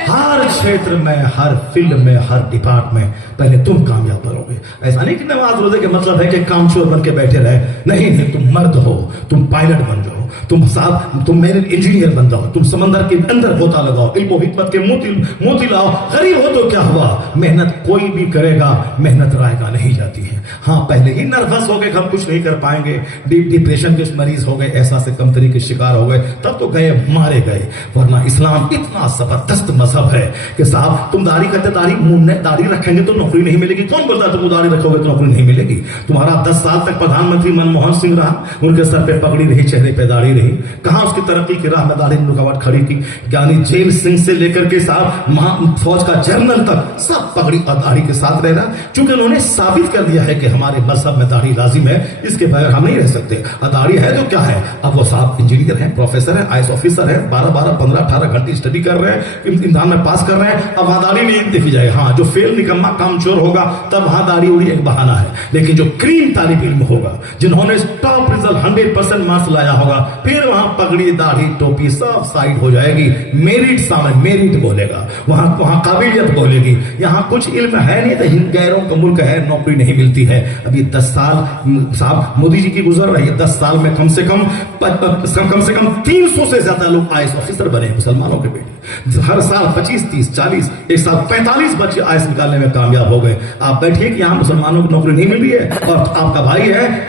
ہر چھیتر میں, ہر فیلڈ میں, ہر ڈپارٹ میں پہلے تم کامیاب بنو گے. ایسا نہیں کہ نماز روزے کے مطلب ہے کہ کام چور بن کے بیٹھے رہے. نہیں, تم مرد ہو, تم پائلٹ بن جاؤ, تم میرین انجینئر بن جاؤ, تم سمندر کے اندر غوطہ لگاؤ, علم و حکمت کے موتی لاؤ. غریب ہو تو کیا ہوا, محنت کوئی بھی کرے گا, محنت رائے گا نہیں جاتی ہے. ہاں پہلے ہی نروس ہو گئے, ہم کچھ نہیں کر پائیں گے, ڈپریشن کے مریض ہو گئے, احساس کمتری کے شکار ہو گئے, تب تو گئے مارے گئے. ورنہ اسلام اتنا زبردست مذہب ہے کہ صاحب تم داڑھی کرتے, داڑھی رکھیں گے تو نوکری نہیں ملے گی. کون بولتا ہے تم داڑھی رکھو گے تو نوکری نہیں ملے گی؟ تمہارا 10 سال تک پردھان منتری منموہن سنگھ رہا, ان کے سر پہ پگڑی رہی, چہرے پہ داڑھی رہی. کہاں اس کی ترقی کی راہ میں داڑھی نے رکاوٹ کھڑی کی؟ یعنی جیل سنگھ سے لے کر کے صاحب فوج کا جنرل تک سب پگڑی اور داڑھی کے ساتھ رہنا, چونکہ انہوں نے ثابت کر دیا ہے کہ ہمارے مذہب میں داڑھی لازم ہے, اس کے بغیر ہم نہیں رہ سکتے. داڑھی ہے تو کیا ہے. اب وہ صاحب انجینئر ہیں, پروفیسر ہیں, آئیس آفیسر ہیں, 12 15 18 گھنٹے اسٹڈی کر رہے ہیں, امتحان میں پاس کر رہے ہیں. اب وہاں داڑھی نہیں دیکھی جائے. ہاں جو فیل نکما کام چور ہوگا تب وہاں داڑھی اڑی ایک بہانہ ہے. لیکن جو کریم طالب علم ہوگا, جنہوں نے ٹاپ رزلٹ 100% مارکس لایا ہوگا, پھر وہاں پگڑی, داڑھی, ٹوپی سب سائڈ ہو جائے گی. میرٹ سامنے میرٹ بولے گا, وہاں قابلیت بولے گی. یہاں کچھ علم ہے نہیں تو غیروں کا ملک ہے, نوکری نہیں ملتی ہے. ابھی 10 سال صاحب مودی جی کی گزر رہی ہے, 10 سال میں کم سے کم 300 سے زیادہ لوگ آئیس آفیسر بنے مسلمانوں کے بیٹے. ہر سال 25 30 40 ایک سال 45 بچے آئیس نکالنے میں کامیاب ہو گئے. آپ بیٹھیے کہ یہاں مسلمانوں کو نوکری نہیں مل رہی ہے, اور آپ کا بھائی ہے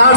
8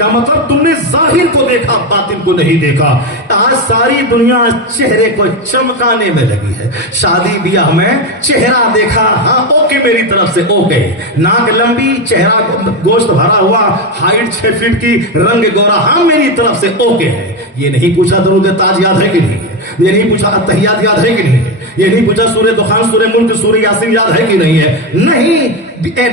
کا مطلب تم نے ظاہر کو دیکھا باطن کو نہیں دیکھا. آج ساری دنیا چہرے کو چمکانے میں لگی ہے. شادی بیاہ میں چہرہ دیکھا, ہاں اوکے میری طرف سے اوکے, ناک لمبی, چہرہ گوشت بھرا ہوا, ہائٹ 6 فٹ کی, رنگ گورا, ہاں میری طرف سے اوکے ہے. یہ نہیں پوچھا درود تاج یاد ہے کہ نہیں ہے, یہ نہیں پوچھا اتحیات یاد ہے کہ نہیں ہے, یہ نہیں پوچھا سورہ دخان, سورہ ملک, سورہ یاسین یاد ہے کہ نہیں ہے. نہیں,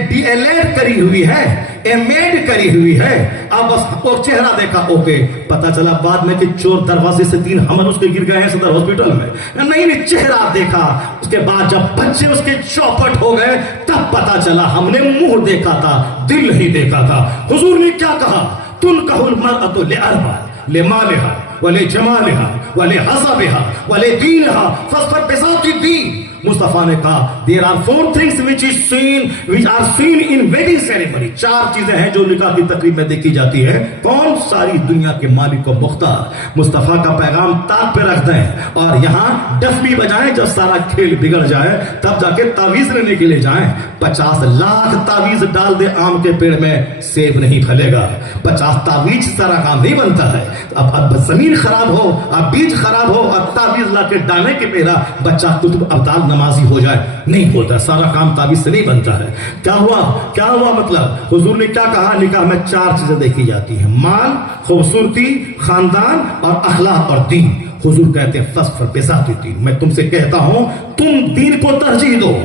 ڈی ایل ایڈ کری ہوئی ہے, ایم ایڈ کری ہوئی ہے. اب بس وہ چہرہ دیکھا اوکے, پتا چلا بعد میں کہ چور دروازے سے 3 حمل اس کے گر گئے ہیں صدر ہاسپٹل میں. نہیں, چہرہ دیکھا, اس کے بعد جب بچے اس کے چوپٹ ہو گئے تب پتا چلا ہم نے منہ دیکھا تھا, دل نہیں دیکھا تھا. حضور نے کیا کہا, تنکح المرأة لأربع, لمالها ولجمالها ولحسبها ولدينها فاصبر بذات الدين. مصطفیٰ نے کہا there are 4 things which are seen in wedding ceremony. 4 چیزیں ہیں جو نکاح کی تقریب میں دیکھی جاتی ہے. کون؟ ساری دنیا کے مالک و مختار. مصطفیٰ کا پیغام تاج پہ رکھ دیں اور یہاں ڈف بھی بجائیں. جب سارا کھیل بگڑ جائے تب جا کے تعویذ لینے کے لیے جائیں. 50 لاکھ تعویذ ڈال دے آم کے پیڑ میں, سیب نہیں پھلے گا. 50 تعویذ سارا کام نہیں بنتا ہے. اب زمین خراب ہو, اب بیج خراب ہو, اور تعویذ لا کے ڈالنے کے میرا بچہ کتب ابدال نمازی ہو جائے, نہیں ہوتا. سارا کام تعویذ سے نہیں بنتا ہے. کیا ہوا مطلب حضور نے کیا کہا, نکاح میں 4 چیزیں دیکھی جاتی ہیں, مال, خوبصورتی, خاندان اور اخلاق اور دین. حضور کہتے ہیں فاصبر بذات الدین. میں تم سے کہتا ہوں تم دین کو ترجیح دو.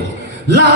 لا